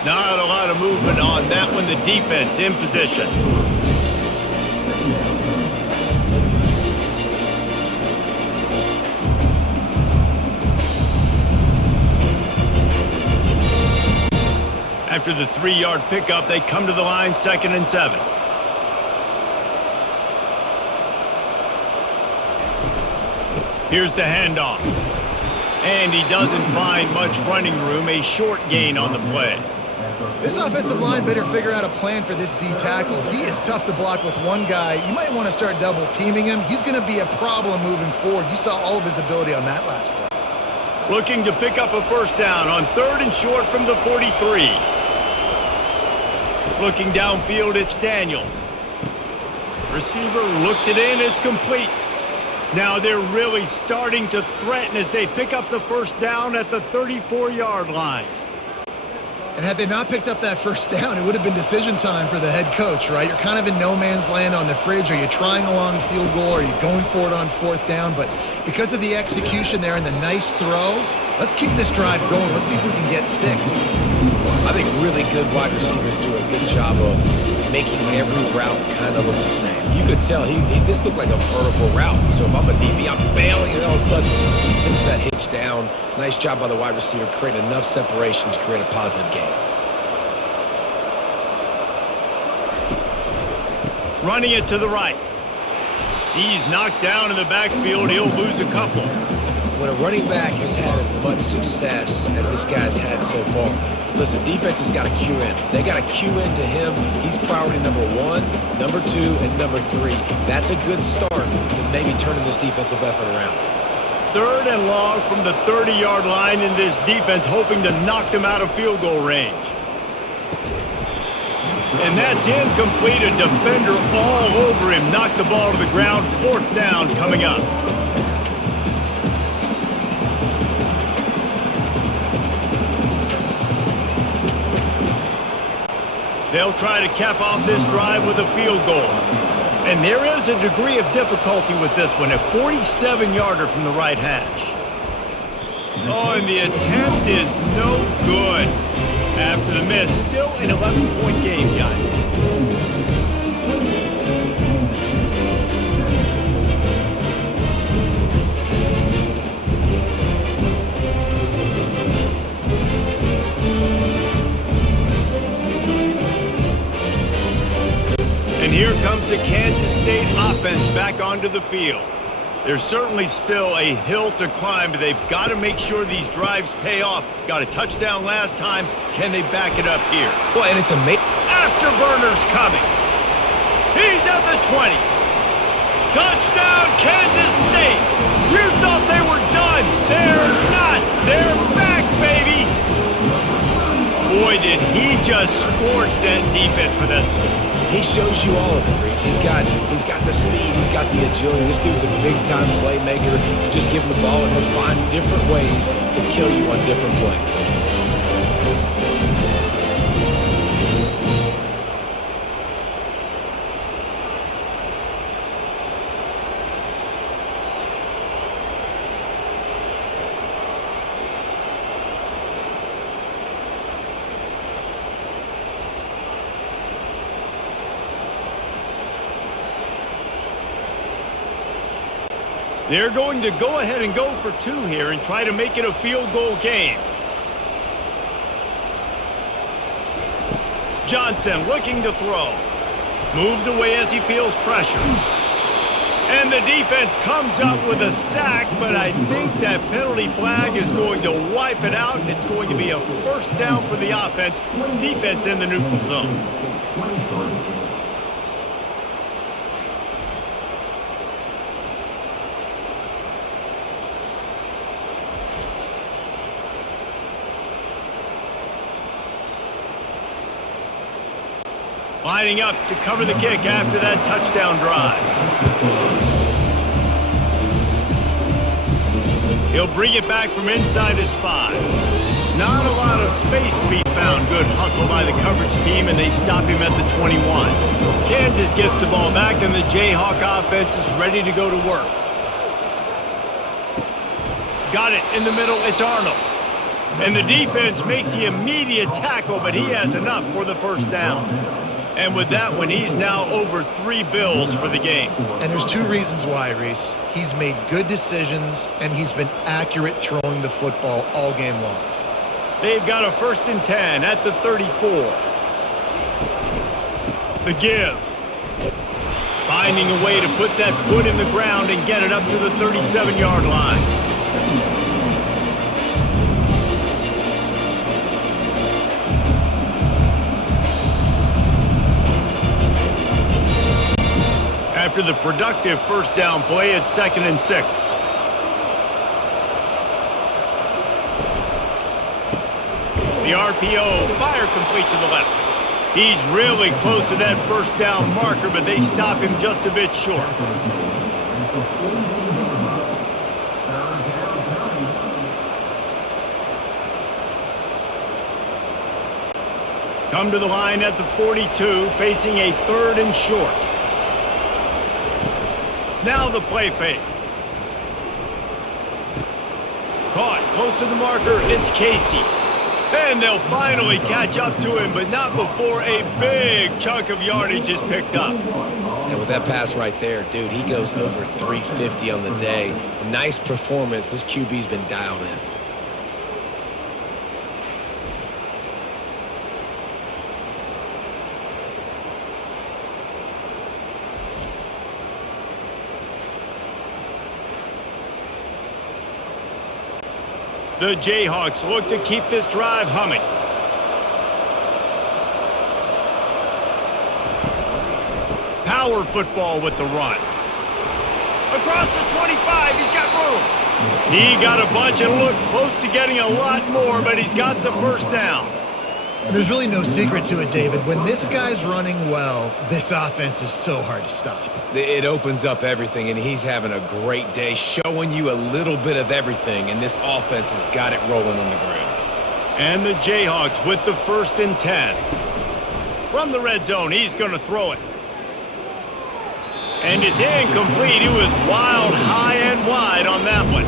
Not a lot of movement on that one. The defense in position. After the 3-yard pickup, they come to the line, 2nd and 7. Here's the handoff. And he doesn't find much running room, a short gain on the play. This offensive line better figure out a plan for this D tackle. He is tough to block with one guy. You might want to start double teaming him. He's going to be a problem moving forward. You saw all of his ability on that last play. Looking to pick up a first down on 3rd and short from the 43. Looking downfield, it's Daniels. Receiver looks it in, it's complete. Now they're really starting to threaten as they pick up the first down at the 34-yard line. And had they not picked up that first down, it would have been decision time for the head coach, right? You're kind of in no man's land on the fridge. Are you trying a long field goal? Are you going for it on 4th down? But because of the execution there and the nice throw, let's keep this drive going. Let's see if we can get 6. I think really good wide receivers do a good job of making every route kind of look the same. You could tell this looked like a vertical route. So if I'm a DB, I'm bailing, and all of a sudden he sends that hitch down. Nice job by the wide receiver, creating enough separation to create a positive gain. Running it to the right. He's knocked down in the backfield. He'll lose a couple. When a running back has had as much success as this guy's had so far, listen, defense has got to cue in. They got to cue in to him. He's priority number 1, number 2, and number 3. That's a good start to maybe turning this defensive effort around. 3rd and long from the 30-yard line in this defense, hoping to knock them out of field goal range. And that's incomplete. A defender all over him. Knocked the ball to the ground. 4th down coming up. They'll try to cap off this drive with a field goal. And there is a degree of difficulty with this one, a 47-yarder from the right hash. Oh, and the attempt is no good. After the miss, still an 11-point game, guys. here comes the Kansas State offense back onto the field. There's certainly still a hill to climb, but they've got to make sure these drives pay off. Got a touchdown last time. Can they back it up here? Well, and it's amazing. Afterburner's coming. He's at the 20. Touchdown, Kansas State. You thought they were done. They're not. They're back, baby. Boy, did he just scorch that defense for that score. He shows you all of it, Reese. He's got the speed. He's got the agility. This dude's a big-time playmaker. You just give him the ball, and he'll find different ways to kill you on different plays. They're going to go ahead and go for two here and try to make it a field goal game. Johnson looking to throw. Moves away as he feels pressure. And the defense comes up with a sack, but I think that penalty flag is going to wipe it out, and it's going to be a first down for the offense. Defense in the neutral zone. Lining up to cover the kick after that touchdown drive. He'll bring it back from inside his 5. Not a lot of space to be found. Good hustle by the coverage team, and they stop him at the 21. Kansas gets the ball back, and the Jayhawk offense is ready to go to work. Got it in the middle. It's Arnold. And the defense makes the immediate tackle, but he has enough for the first down. And with that one, he's now over 3 bills for the game. And there's 2 reasons why, Reese. He's made good decisions, and he's been accurate throwing the football all game long. They've got a 1st and 10 at the 34. The give. Finding a way to put that foot in the ground and get it up to the 37-yard line. After the productive first down play, it's 2nd and 6. The RPO, fire complete to the left. He's really close to that first down marker, but they stop him just a bit short. Come to the line at the 42, facing a 3rd and short. Now the play fake. Caught close to the marker. It's Casey. And they'll finally catch up to him, but not before a big chunk of yardage is picked up. And with that pass right there, dude, he goes over 350 on the day. Nice performance. This QB's been dialed in. The Jayhawks look to keep this drive humming. Power football with the run. Across the 25, he's got room. He got a bunch and looked close to getting a lot more, but he's got the first down. There's really no secret to it, David. When this guy's running well, this offense is so hard to stop. It opens up everything, and he's having a great day, showing you a little bit of everything, and this offense has got it rolling on the ground. And the Jayhawks with the 1st and 10. From the red zone, he's going to throw it. And it's incomplete. He was wild, high and wide on that one.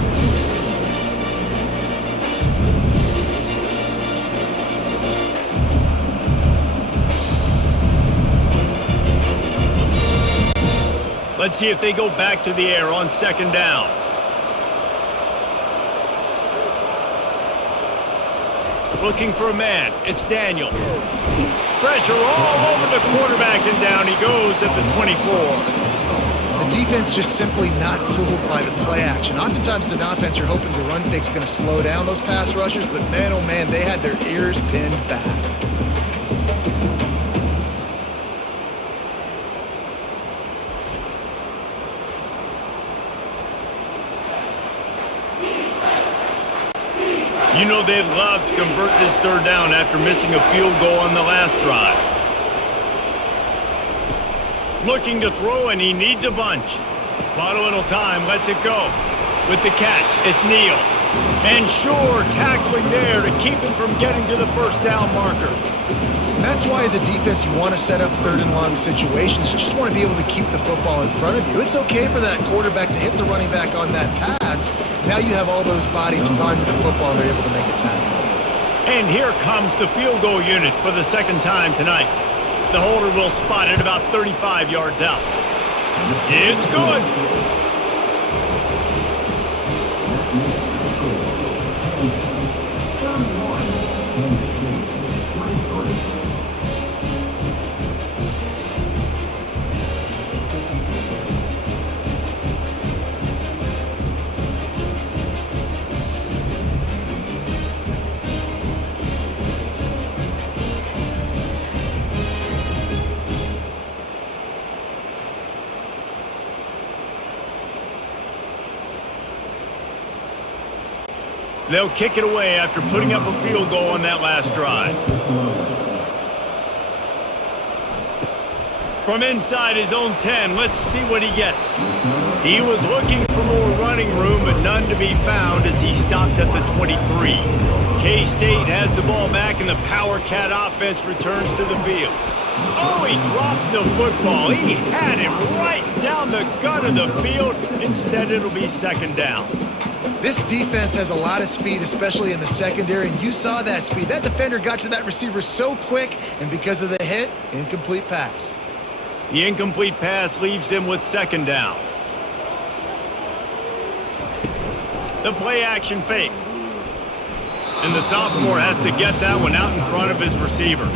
Let's see if they go back to the air on 2nd down. looking for a man. It's Daniels. Pressure all over the quarterback, and down he goes at the 24. The defense just simply not fooled by the play action. Oftentimes as an offense, you're hoping the run fake's going to slow down those pass rushers, but man, oh man, they had their ears pinned back. You know they'd love to convert this third down after missing a field goal on the last drive. Looking to throw, and he needs a bunch. Bottle little time, lets it go. With the catch, it's Neal. And sure, tackling there to keep him from getting to the first down marker. And that's why as a defense you want to set up third and long situations. You just want to be able to keep the football in front of you. It's okay for that quarterback to hit the running back on that pass. Now you have all those bodies flying with the football and they're able to make a tackle. And here comes the field goal unit for the second time tonight. The holder will spot it about 35 yards out. It's good. They'll kick it away after putting up a field goal on that last drive. From inside his own 10, let's see what he gets. He was looking for more running room, but none to be found as he stopped at the 23. K-State has the ball back, and the Power Cat offense returns to the field. Oh, he drops the football. He had him right down the gut of the field. Instead, it'll be second down. This defense has a lot of speed, especially in the secondary, and you saw that speed. That defender got to that receiver so quick, and because of the hit, incomplete pass. The incomplete pass leaves him with second down. The play action fake. And the sophomore has to get that one out in front of his receiver.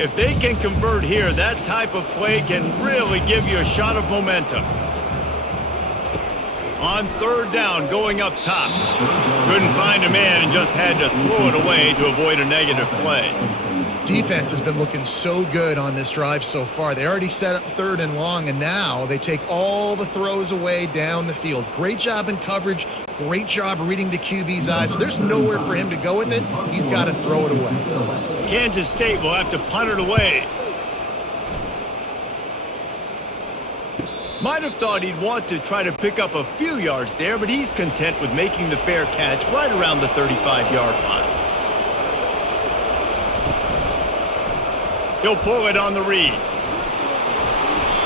If they can convert here, that type of play can really give you a shot of momentum. On third down, going up top. Couldn't find a man and just had to throw it away to avoid a negative play. Defense has been looking so good on this drive so far. They already set up third and long, and now they take all the throws away down the field. Great job in coverage. Great job reading the QB's eyes. So there's nowhere for him to go with it. He's got to throw it away. Kansas State will have to punt it away. Might have thought he'd want to try to pick up a few yards there, but he's content with making the fair catch right around the 35-yard line. He'll pull it on the read.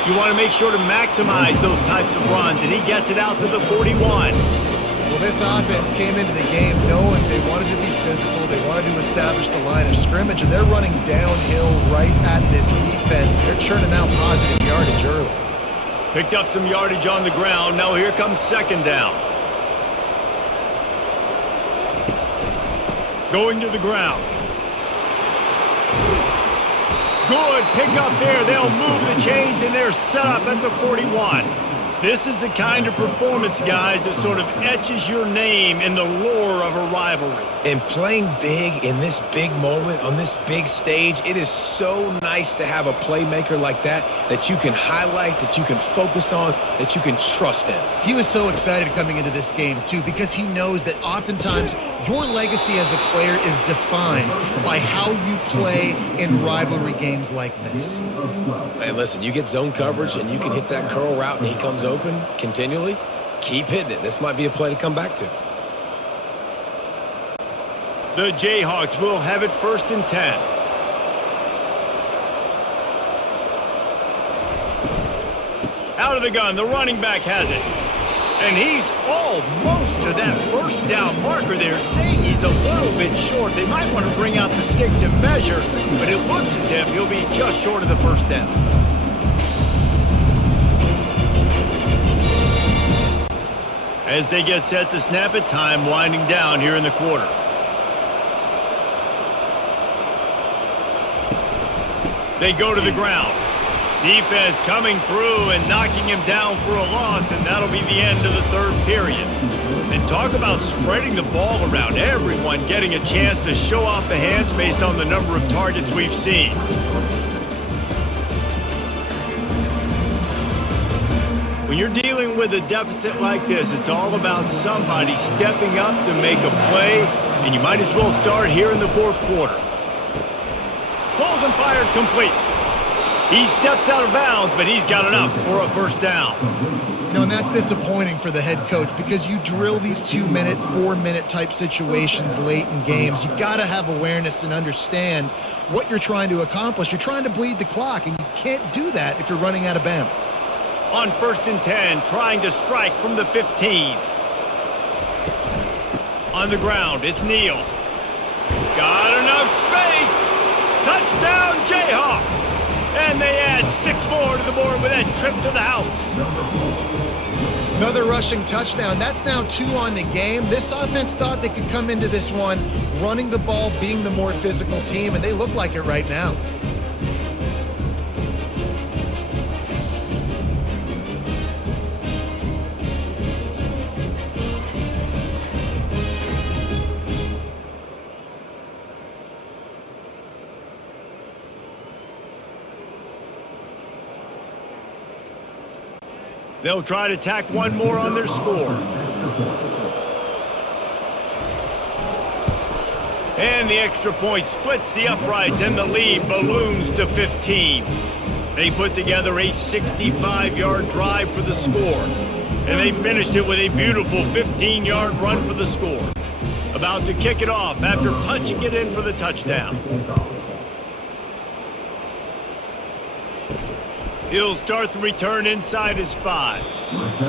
You want to make sure to maximize those types of runs, and he gets it out to the 41. Well, this offense came into the game knowing they wanted to be physical. They wanted to establish the line of scrimmage, and they're running downhill right at this defense. They're churning out positive yardage early. Picked up some yardage on the ground. Now here comes second down. Going to the ground. Good pick up there. They'll move the chains, and they're set up at the 41. This is the kind of performance, guys, that sort of etches your name in the lore of a rivalry. And playing big in this big moment, on this big stage, it is so nice to have a playmaker like that you can highlight, that you can focus on, that you can trust in. He was so excited coming into this game, too, because he knows that oftentimes your legacy as a player is defined by how you play in rivalry games like this. And listen, you get zone coverage and you can hit that curl route and he comes open continually, keep hitting it. This might be a play to come back to. The Jayhawks will have it first and 10. Out of the gun, the running back has it. And he's almost to that first down marker there, saying he's a little bit short. They might want to bring out the sticks and measure, but it looks as if if he'll be just short of the first down. As they get set to snap it, time winding down here in the quarter. They go to the ground. Defense coming through and knocking him down for a loss, and that'll be the end of the third period. And talk about spreading the ball around. Everyone getting a chance to show off the hands based on the number of targets we've seen. When you're dealing with a deficit like this, it's all about somebody stepping up to make a play, and you might as well start here in the fourth quarter. Pulls and fired complete. He steps out of bounds, but he's got enough for a first down. You know, and that's disappointing for the head coach because you drill these 2-minute, 4-minute type situations late in games. You got to have awareness and understand what you're trying to accomplish. You're trying to bleed the clock, and you can't do that if you're running out of bounds. On 1st and 10, trying to strike from the 15. On the ground, it's Neal. Got enough space. Touchdown, Jayhawks. And they add 6 more to the board with that trip to the house. Another rushing touchdown. That's now 2 on the game. This offense thought they could come into this one running the ball, being the more physical team, and they look like it right now. They'll try to tack one more on their score. And the extra point splits the uprights, and the lead balloons to 15. They put together a 65-yard drive for the score. And they finished it with a beautiful 15-yard run for the score. About to kick it off after punching it in for the touchdown. He'll start the return inside his 5.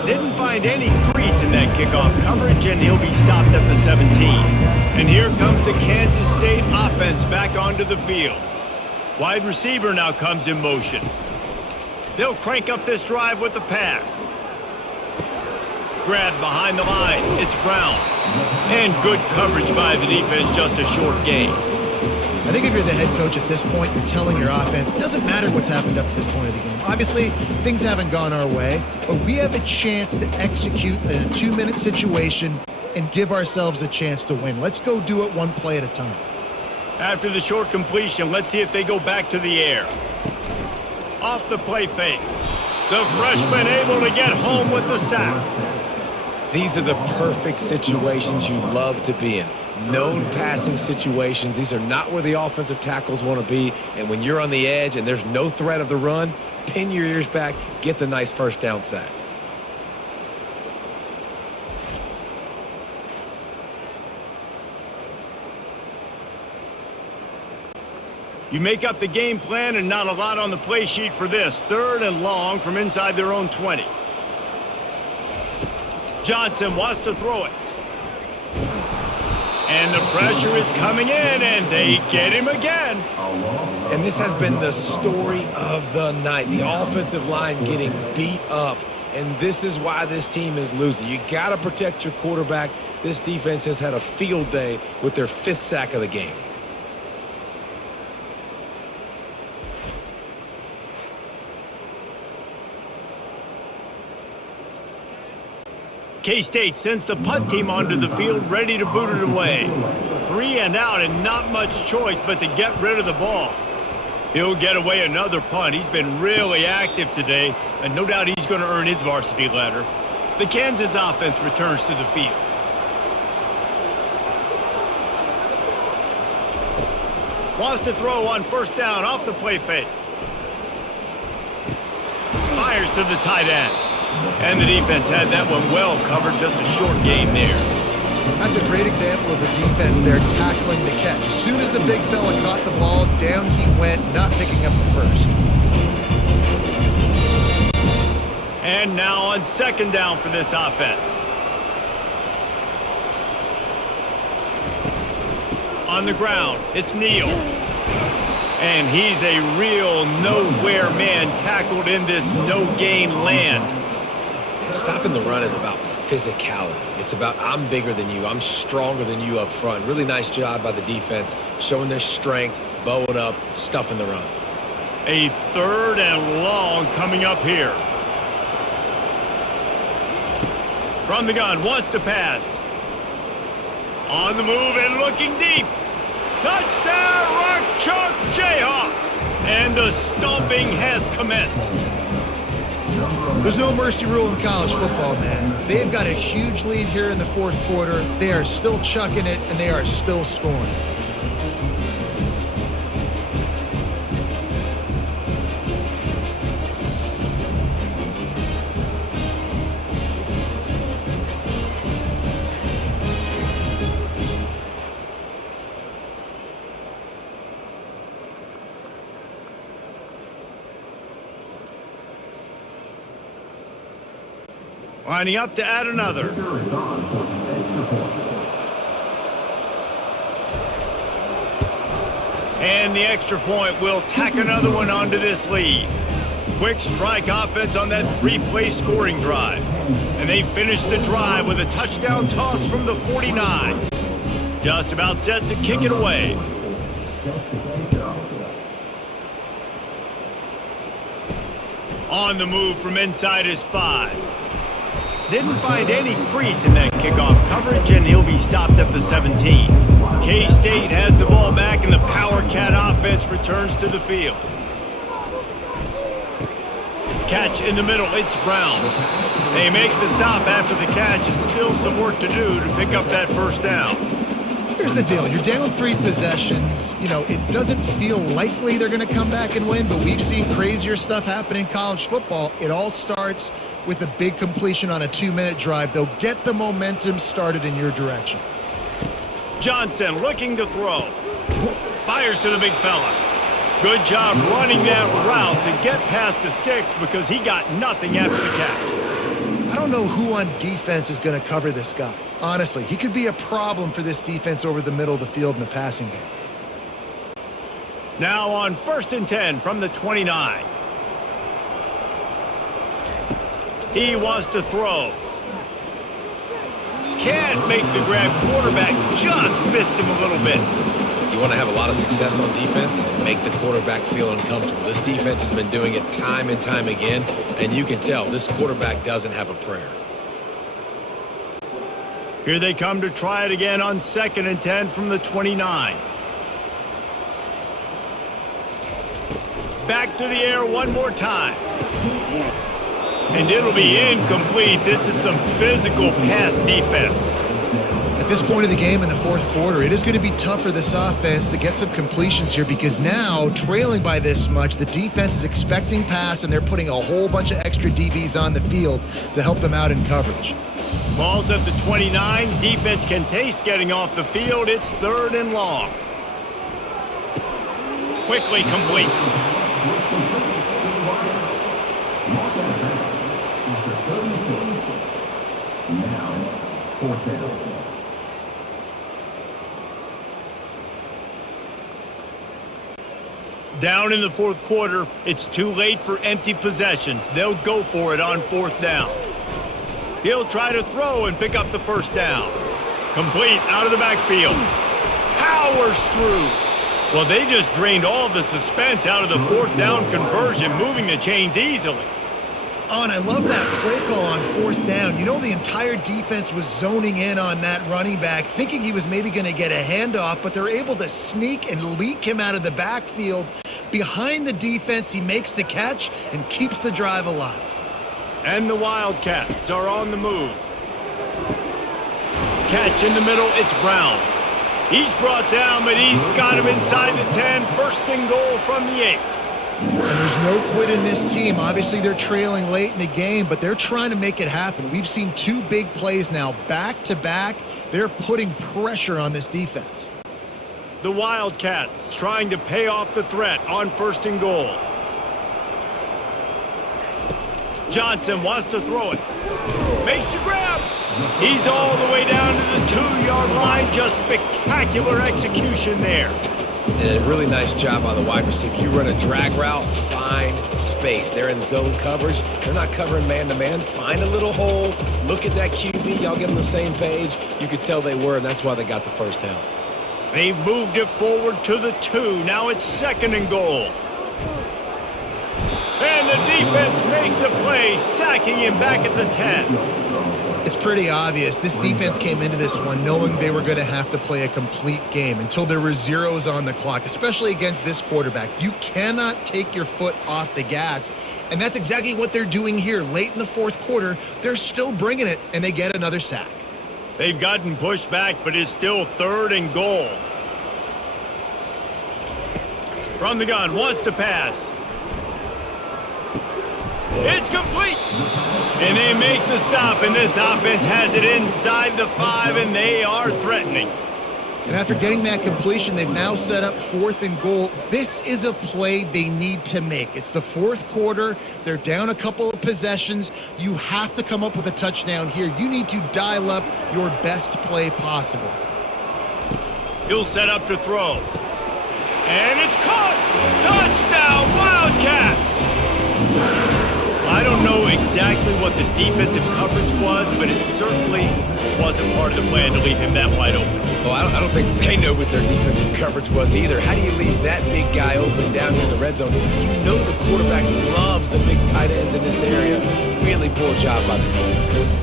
Didn't find any crease in that kickoff coverage, and he'll be stopped at the 17. And here comes the Kansas State offense back onto the field. Wide receiver now comes in motion. They'll crank up this drive with the pass. Grabbed behind the line, it's Brown. And good coverage by the defense, just a short gain. I think if you're the head coach at this point, you're telling your offense, it doesn't matter what's happened up to this point of the game. Obviously, things haven't gone our way, but we have a chance to execute in a 2-minute situation and give ourselves a chance to win. Let's go do it one play at a time. After the short completion, let's see if they go back to the air. Off the play fake. The freshman able to get home with the sack. These are the perfect situations you love to be in. Known passing situations. These are not where the offensive tackles want to be. And when you're on the edge and there's no threat of the run, pin your ears back, get the nice first down sack. You make up the game plan and not a lot on the play sheet for this. 3rd and long from inside their own 20. Johnson wants to throw it. And the pressure is coming in, and they get him again. And this has been the story of the night. The offensive line getting beat up. And this is why this team is losing. You got to protect your quarterback. This defense has had a field day with their 5th sack of the game. K-State sends the punt team onto the field, ready to boot it away. 3 and out, and not much choice but to get rid of the ball. He'll get away another punt. He's been really active today, and no doubt he's going to earn his varsity letter. The Kansas offense returns to the field. Wants to throw on 1st down off the play fake. Fires to the tight end. And the defense had that one well covered, just a short game there. That's a great example of the defense there tackling the catch. As soon as the big fella caught the ball, down he went, not picking up the first. And now on 2nd down for this offense. On the ground, it's Neal. And he's a real nowhere man tackled in this no-gain land. Stopping the run is about physicality. It's about I'm bigger than you. I'm stronger than you up front. Really nice job by the defense, showing their strength, bowing up, stuffing the run. A 3rd and long coming up here. From the gun, wants to pass. On the move and looking deep. Touchdown, Rock Chalk Jayhawk! And the stomping has commenced. There's no mercy rule in college football, man. They've got a huge lead here in the 4th quarter. They are still chucking it, and they are still scoring. Lining up to add another. And the extra point will tack another one onto this lead. Quick strike offense on that 3-play scoring drive. And they finish the drive with a touchdown toss from the 49. Just about set to kick it away. On the move from inside his 5. Didn't find any crease in that kickoff coverage, and he'll be stopped at the 17. K-State has the ball back, and the Power Cat offense returns to the field. Catch in the middle, it's Brown. They make the stop after the catch, and still some work to do to pick up that first down. Here's the deal. You're down 3 possessions. You know, it doesn't feel likely they're going to come back and win, but we've seen crazier stuff happen in college football. It all starts with a big completion on a 2-minute drive. They'll get the momentum started in your direction. Johnson looking to throw. Fires to the big fella. Good job running that route to get past the sticks because he got nothing after the catch. I don't know who on defense is going to cover this guy. Honestly, he could be a problem for this defense over the middle of the field in the passing game. Now on 1st and 10 from the 29. He wants to throw. Can't make the grab. Quarterback just missed him a little bit. You want to have a lot of success on defense? Make the quarterback feel uncomfortable. This defense has been doing it time and time again, and you can tell this quarterback doesn't have a prayer. Here they come to try it again on 2nd and 10 from the 29. Back to the air one more time. And it'll be incomplete. This is some physical pass defense. At this point of the game in the 4th quarter, it is going to be tough for this offense to get some completions here because now, trailing by this much, the defense is expecting pass and they're putting a whole bunch of extra DBs on the field to help them out in coverage. Ball's at the 29. Defense can taste getting off the field. It's 3rd and long. Quickly complete. Down in the 4th quarter, it's too late for empty possessions. They'll go for it on 4th down. He'll try to throw and pick up the first down. Complete out of the backfield. Powers through. Well, they just drained all the suspense out of the 4th down conversion, moving the chains easily. Oh, and I love that play call on 4th down. You know, the entire defense was zoning in on that running back, thinking he was maybe going to get a handoff, but they're able to sneak and leak him out of the backfield. Behind the defense, he makes the catch and keeps the drive alive. And the Wildcats are on the move. Catch in the middle, it's Brown. He's brought down, but he's got him inside the 10. 1st and goal from the 8. And there's no quit in this team. Obviously, they're trailing late in the game, but they're trying to make it happen. We've seen 2 big plays now, back-to-back. They're putting pressure on this defense. The Wildcats trying to pay off the threat on 1st and goal. Johnson wants to throw it. Makes the grab. He's all the way down to the 2-yard line. Just spectacular execution there. And a really nice job on the wide receiver. You run a drag route, find space. They're in zone coverage. They're not covering man-to-man. Find a little hole. Look at that QB. Y'all get on the same page. You could tell they were, and that's why they got the first down. They've moved it forward to the 2. Now it's 2nd and goal. And the defense makes a play, sacking him back at the 10. It's pretty obvious. This defense came into this one knowing they were going to have to play a complete game until there were zeros on the clock, especially against this quarterback. You cannot take your foot off the gas, and that's exactly what they're doing here. Late in the fourth quarter, they're still bringing it, and they get another sack. They've gotten pushed back, but it's still 3rd and goal. From the gun, wants to pass. It's complete. And they make the stop, and this offense has it inside the 5, and they are threatening. And after getting that completion, they've now set up 4th and goal. This is a play they need to make. It's the fourth quarter. They're down a couple of possessions. You have to come up with a touchdown here. You need to dial up your best play possible. He'll set up to throw. And it's caught! Touchdown, Wildcats! I don't know exactly what the defensive coverage was, but it certainly wasn't part of the plan to leave him that wide open. Well, I don't think they know what their defensive coverage was either. How do you leave that big guy open down here in the red zone? You know the quarterback loves the big tight ends in this area. Really poor job by the defense.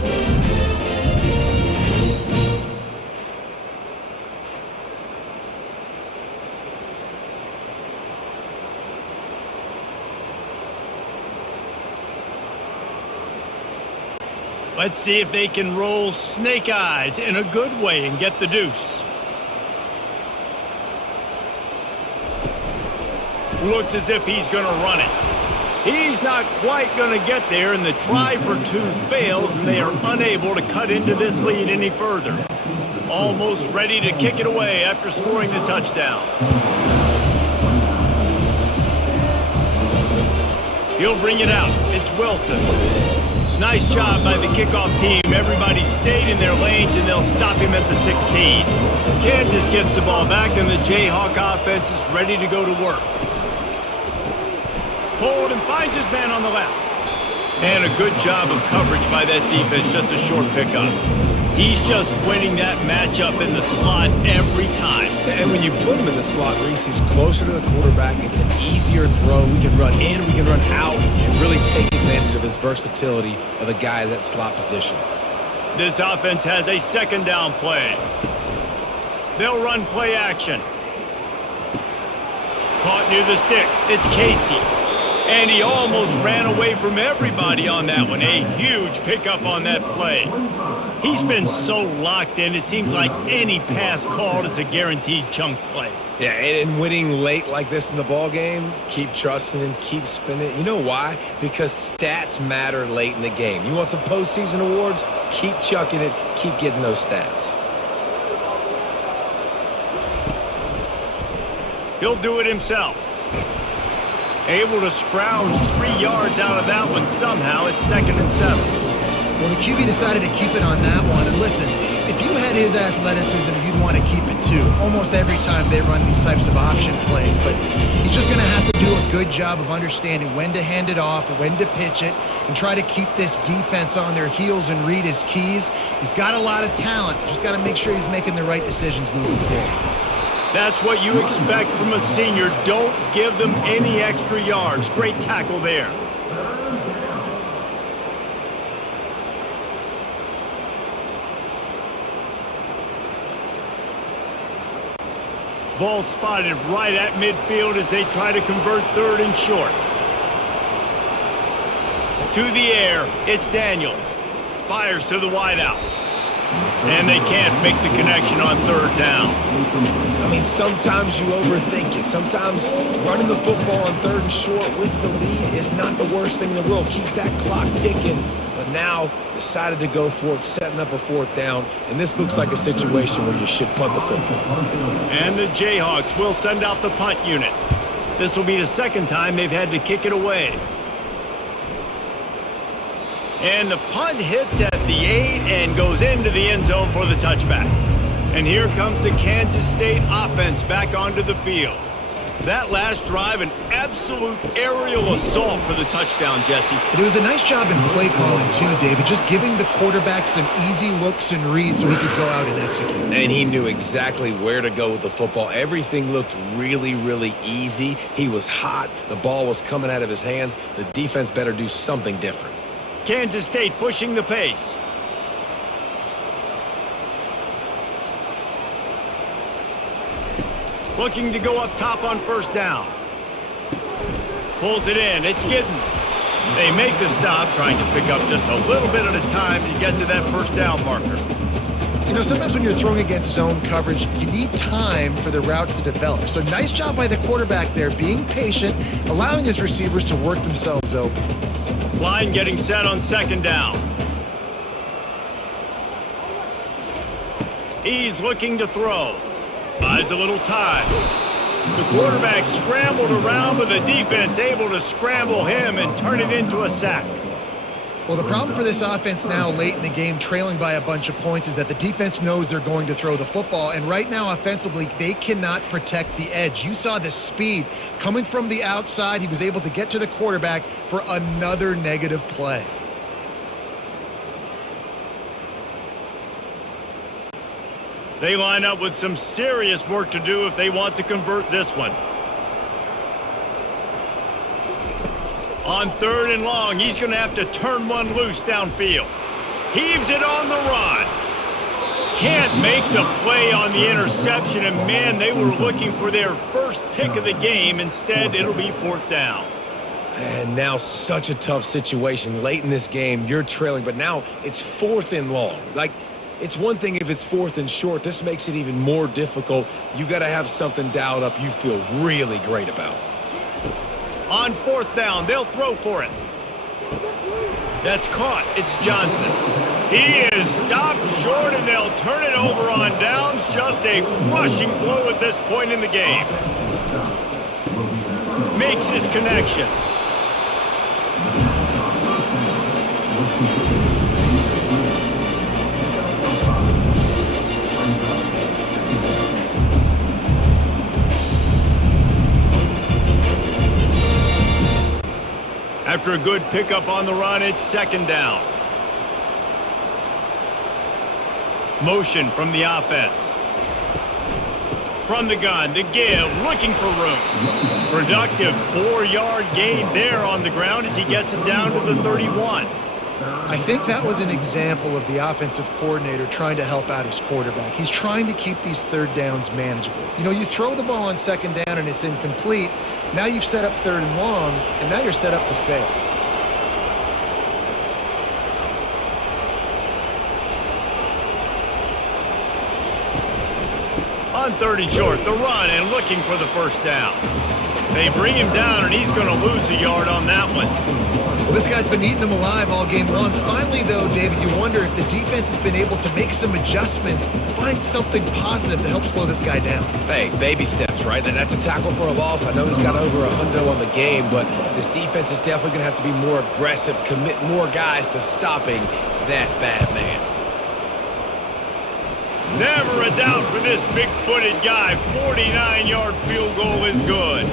Let's see if they can roll snake eyes in a good way and get the deuce. Looks as if he's going to run it. He's not quite going to get there, and the try for 2 fails, and they are unable to cut into this lead any further. Almost ready to kick it away after scoring the touchdown. He'll bring it out. It's Wilson. Nice job by the kickoff team. Everybody stayed in their lanes, and they'll stop him at the 16. Kansas gets the ball back, and the Jayhawk offense is ready to go to work. Pulled and finds his man on the left. And a good job of coverage by that defense, just a short pickup. He's just winning that matchup in the slot every time. And when you put him in the slot, Reese, he's closer to the quarterback. It's an easier throw. We can run in, we can run out, and really take advantage of his versatility of the guy in that slot position. This offense has a 2nd down play. They'll run play action. Caught near the sticks. It's Casey. And he almost ran away from everybody on that one. A huge pickup on that play. He's been so locked in, it seems like any pass called is a guaranteed chunk play. Yeah, and winning late like this in the ball game, keep trusting him, keep spinning. You know why? Because stats matter late in the game. You want some postseason awards? Keep chucking it, keep getting those stats. He'll do it himself. Able to scrounge 3 yards out of that one somehow. It's 2nd and 7. Well, the QB decided to keep it on that one. And listen, if you had his athleticism, you'd want to keep it too. Almost every time they run these types of option plays. But he's just going to have to do a good job of understanding when to hand it off, when to pitch it, and try to keep this defense on their heels and read his keys. He's got a lot of talent. Just got to make sure he's making the right decisions moving forward. That's what you expect from a senior. Don't give them any extra yards. Great tackle there. Ball spotted right at midfield as they try to convert 3rd and short. To the air, it's Daniels. Fires to the wideout. And they can't make the connection on 3rd down. I mean, sometimes you overthink it. Sometimes running the football on 3rd and short with the lead is not the worst thing in the world. Keep that clock ticking. But now decided to go for it, setting up a 4th down. And this looks like a situation where you should punt the football. And the Jayhawks will send out the punt unit. This will be the 2nd time they've had to kick it away. And the punt hits at the 8 and goes into the end zone for the touchback. And here comes the Kansas State offense back onto the field. That last drive, an absolute aerial assault for the touchdown, Jesse. It was a nice job in play calling too, David, just giving the quarterback some easy looks and reads so he could go out and execute. And he knew exactly where to go with the football. Everything looked really, really easy. He was hot. The ball was coming out of his hands. The defense better do something different. Kansas State pushing the pace. Looking to go up top on first down. Pulls it in. It's Giddens. They make the stop, trying to pick up just a little bit at a time to get to that first down marker. You know, sometimes when you're throwing against zone coverage, you need time for the routes to develop. So nice job by the quarterback there, being patient, allowing his receivers to work themselves open. Line getting set on second down. He's looking to throw. Buys a little time. The quarterback scrambled around, but the defense able to scramble him and turn it into a sack. Well, the problem for this offense now late in the game, trailing by a bunch of points, is that the defense knows they're going to throw the football. And right now, offensively, they cannot protect the edge. You saw the speed coming from the outside. He was able to get to the quarterback for another negative play. They line up with some serious work to do if they want to convert this one. On third and long, he's going to have to turn one loose downfield. Heaves it on the run. Can't make the play on the interception, and man, they were looking for their first pick of the game. Instead, it'll be fourth down. And now such a tough situation. Late in this game, you're trailing, but now it's fourth and long. It's one thing if it's fourth and short. This makes it even more difficult. You got to have something dialed up you feel really great about. On fourth down, they'll throw for it. That's caught. It's Johnson. He is stopped short, and they'll turn it over on downs. Just a crushing blow at this point in the game. Makes his connection. After a good pickup on the run, it's second down. Motion from the offense. From the gun, to give, looking for room. Productive 4-yard gain there on the ground as he gets it down to the 31. I think that was an example of the offensive coordinator trying to help out his quarterback. He's trying to keep these third downs manageable. You know, you throw the ball on second down and it's incomplete. Now you've set up third and long, and now you're set up to fail. On third and short, the run and looking for the first down. They bring him down, and he's going to lose a yard on that one. Well, this guy's been eating them alive all game long. Finally, though, David, you wonder if the defense has been able to make some adjustments, find something positive to help slow this guy down. Hey, baby steps, right? That's a tackle for a loss. I know he's got over a hundo on the game, but this defense is definitely going to have to be more aggressive, commit more guys to stopping that bad man. Never a doubt for this big-footed guy. 49-yard field goal is good.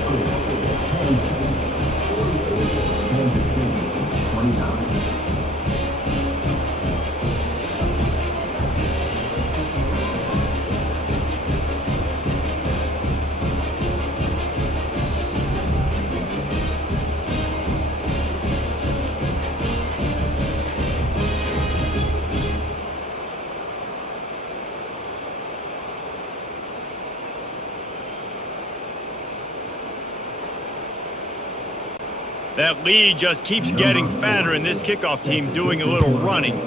That lead just keeps getting fatter, and this kickoff team doing a little running.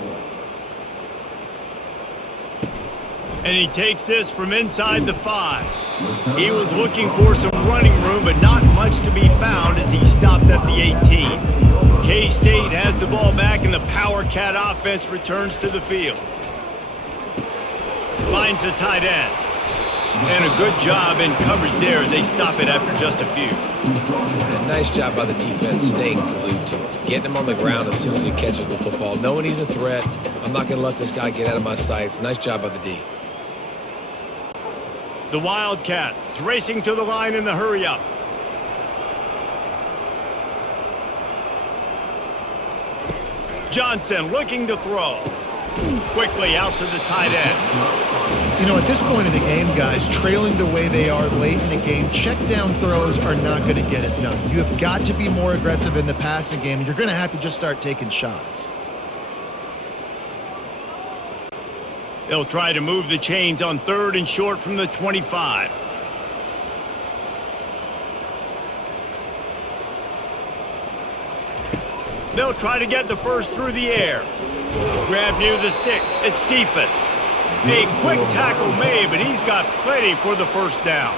And he takes this from inside the 5. He was looking for some running room, but not much to be found as he stopped at the 18. K-State has the ball back, and the Power Cat offense returns to the field. Finds the tight end. And a good job in coverage there as they stop it after just a few. And a nice job by the defense staying glued to him. Getting him on the ground as soon as he catches the football. Knowing he's a threat. I'm not going to let this guy get out of my sights. Nice job by the D. The Wildcats racing to the line in the hurry-up. Johnson looking to throw. Quickly out to the tight end. You know, at this point in the game, guys, trailing the way they are late in the game, check down throws are not going to get it done. You have got to be more aggressive in the passing game. You're going to have to just start taking shots. They'll try to move the chains on 3rd and short from the 25. They'll try to get the first through the air. Grab near the sticks. It's Cephas. A quick tackle made, but he's got plenty for the first down.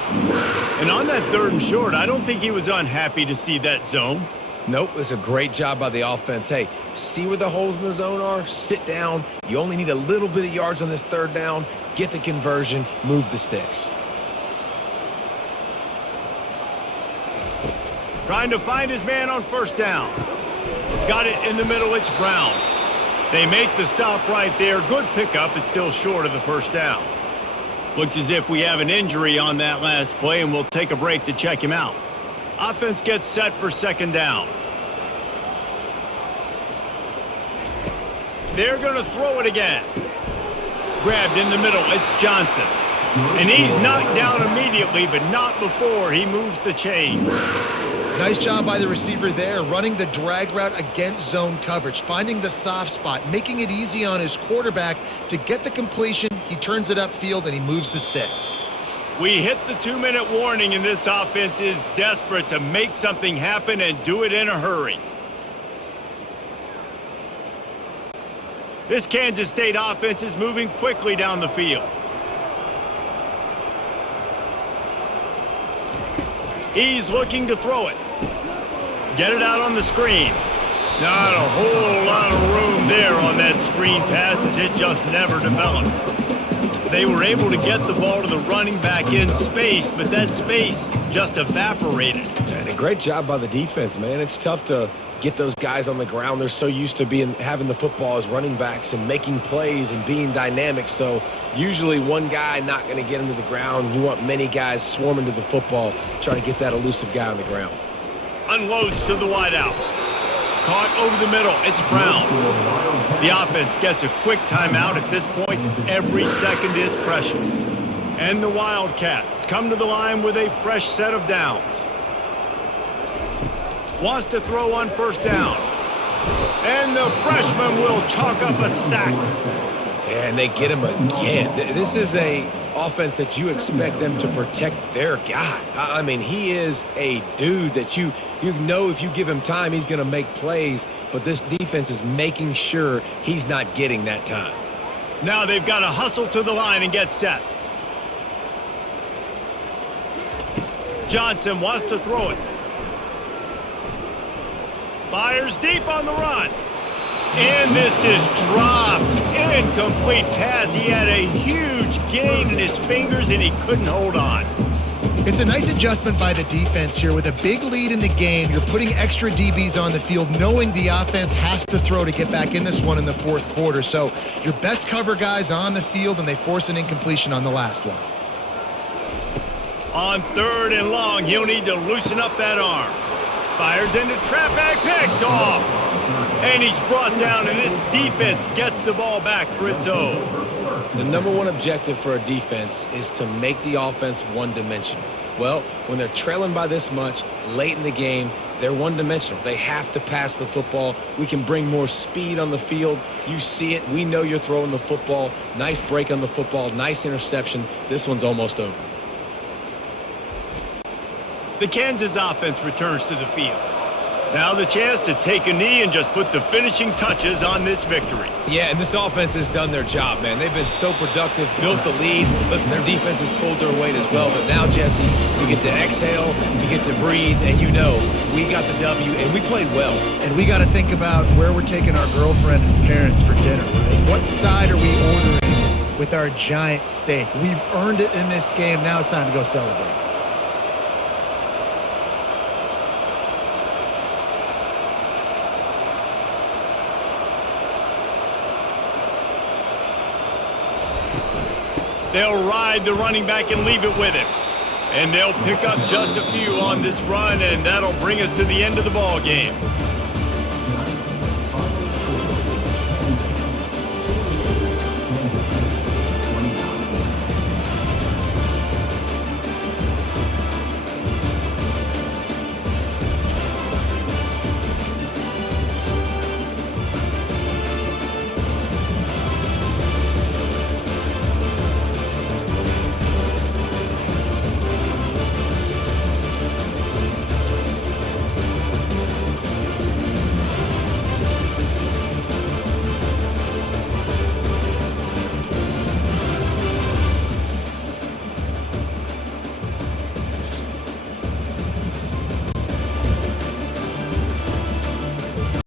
And on that 3rd and short, I don't think he was unhappy to see that zone. Nope, it's a great job by the offense. Hey, see where the holes in the zone are? Sit down. You only need a little bit of yards on this 3rd down. Get the conversion. Move the sticks. Trying to find his man on 1st down. Got it in the middle. It's Brown. They make the stop right there. Good pickup. It's still short of the 1st down. Looks as if we have an injury on that last play, and we'll take a break to check him out. Offense gets set for 2nd down. They're going to throw it again. Grabbed in the middle. It's Johnson. And he's knocked down immediately, but not before he moves the chains. Nice job by the receiver there, running the drag route against zone coverage, finding the soft spot, making it easy on his quarterback to get the completion. He turns it upfield, and he moves the sticks. We hit the 2-minute warning, and this offense is desperate to make something happen and do it in a hurry. This Kansas State offense is moving quickly down the field. He's looking to throw it. Get it out on the screen. Not a whole lot of room there on that screen pass as it just never developed. They were able to get the ball to the running back in space, but that space just evaporated. And a great job by the defense, man. It's tough to get those guys on the ground. They're so used to having the football as running backs and making plays and being dynamic. So usually one guy not going to get him to the ground. You want many guys swarming to the football, trying to get that elusive guy on the ground. Unloads to the wideout. Caught over the middle. It's Brown. The offense gets a quick timeout at this point. Every second is precious. And the Wildcats come to the line with a fresh set of downs. Wants to throw on 1st down. And the freshman will chalk up a sack. And they get him again. This is a offense that you expect them to protect their guy. I mean, he is a dude that you know if you give him time, he's going to make plays. But this defense is making sure he's not getting that time. Now they've got to hustle to the line and get set. Johnson wants to throw it. Fires deep on the run. And this is dropped. Incomplete pass. He had a huge gain in his fingers, and he couldn't hold on. It's a nice adjustment by the defense here. With a big lead in the game, you're putting extra DBs on the field, knowing the offense has to throw to get back in this one in the 4th quarter. So your best cover guys on the field, and they force an incompletion on the last one. On 3rd and long, he'll need to loosen up that arm. Fires into traffic, picked off. And he's brought down, and this defense gets the ball back for its own. The number one objective for a defense is to make the offense one-dimensional. Well, when they're trailing by this much late in the game, they're one-dimensional. They have to pass the football. We can bring more speed on the field. You see it. We know you're throwing the football. Nice break on the football. Nice interception. This one's almost over. The Kansas offense returns to the field. Now the chance to take a knee and just put the finishing touches on this victory. Yeah, and this offense has done their job, man. They've been so productive, built the lead. Listen, their defense has pulled their weight as well. But now, Jesse, you get to exhale, you get to breathe, and you know we got the W, and we played well. And we got to think about where we're taking our girlfriend and parents for dinner, right? What side are we ordering with our giant steak? We've earned it in this game. Now it's time to go celebrate. They'll ride the running back and leave it with him. And they'll pick up just a few on this run, and that'll bring us to the end of the ball game.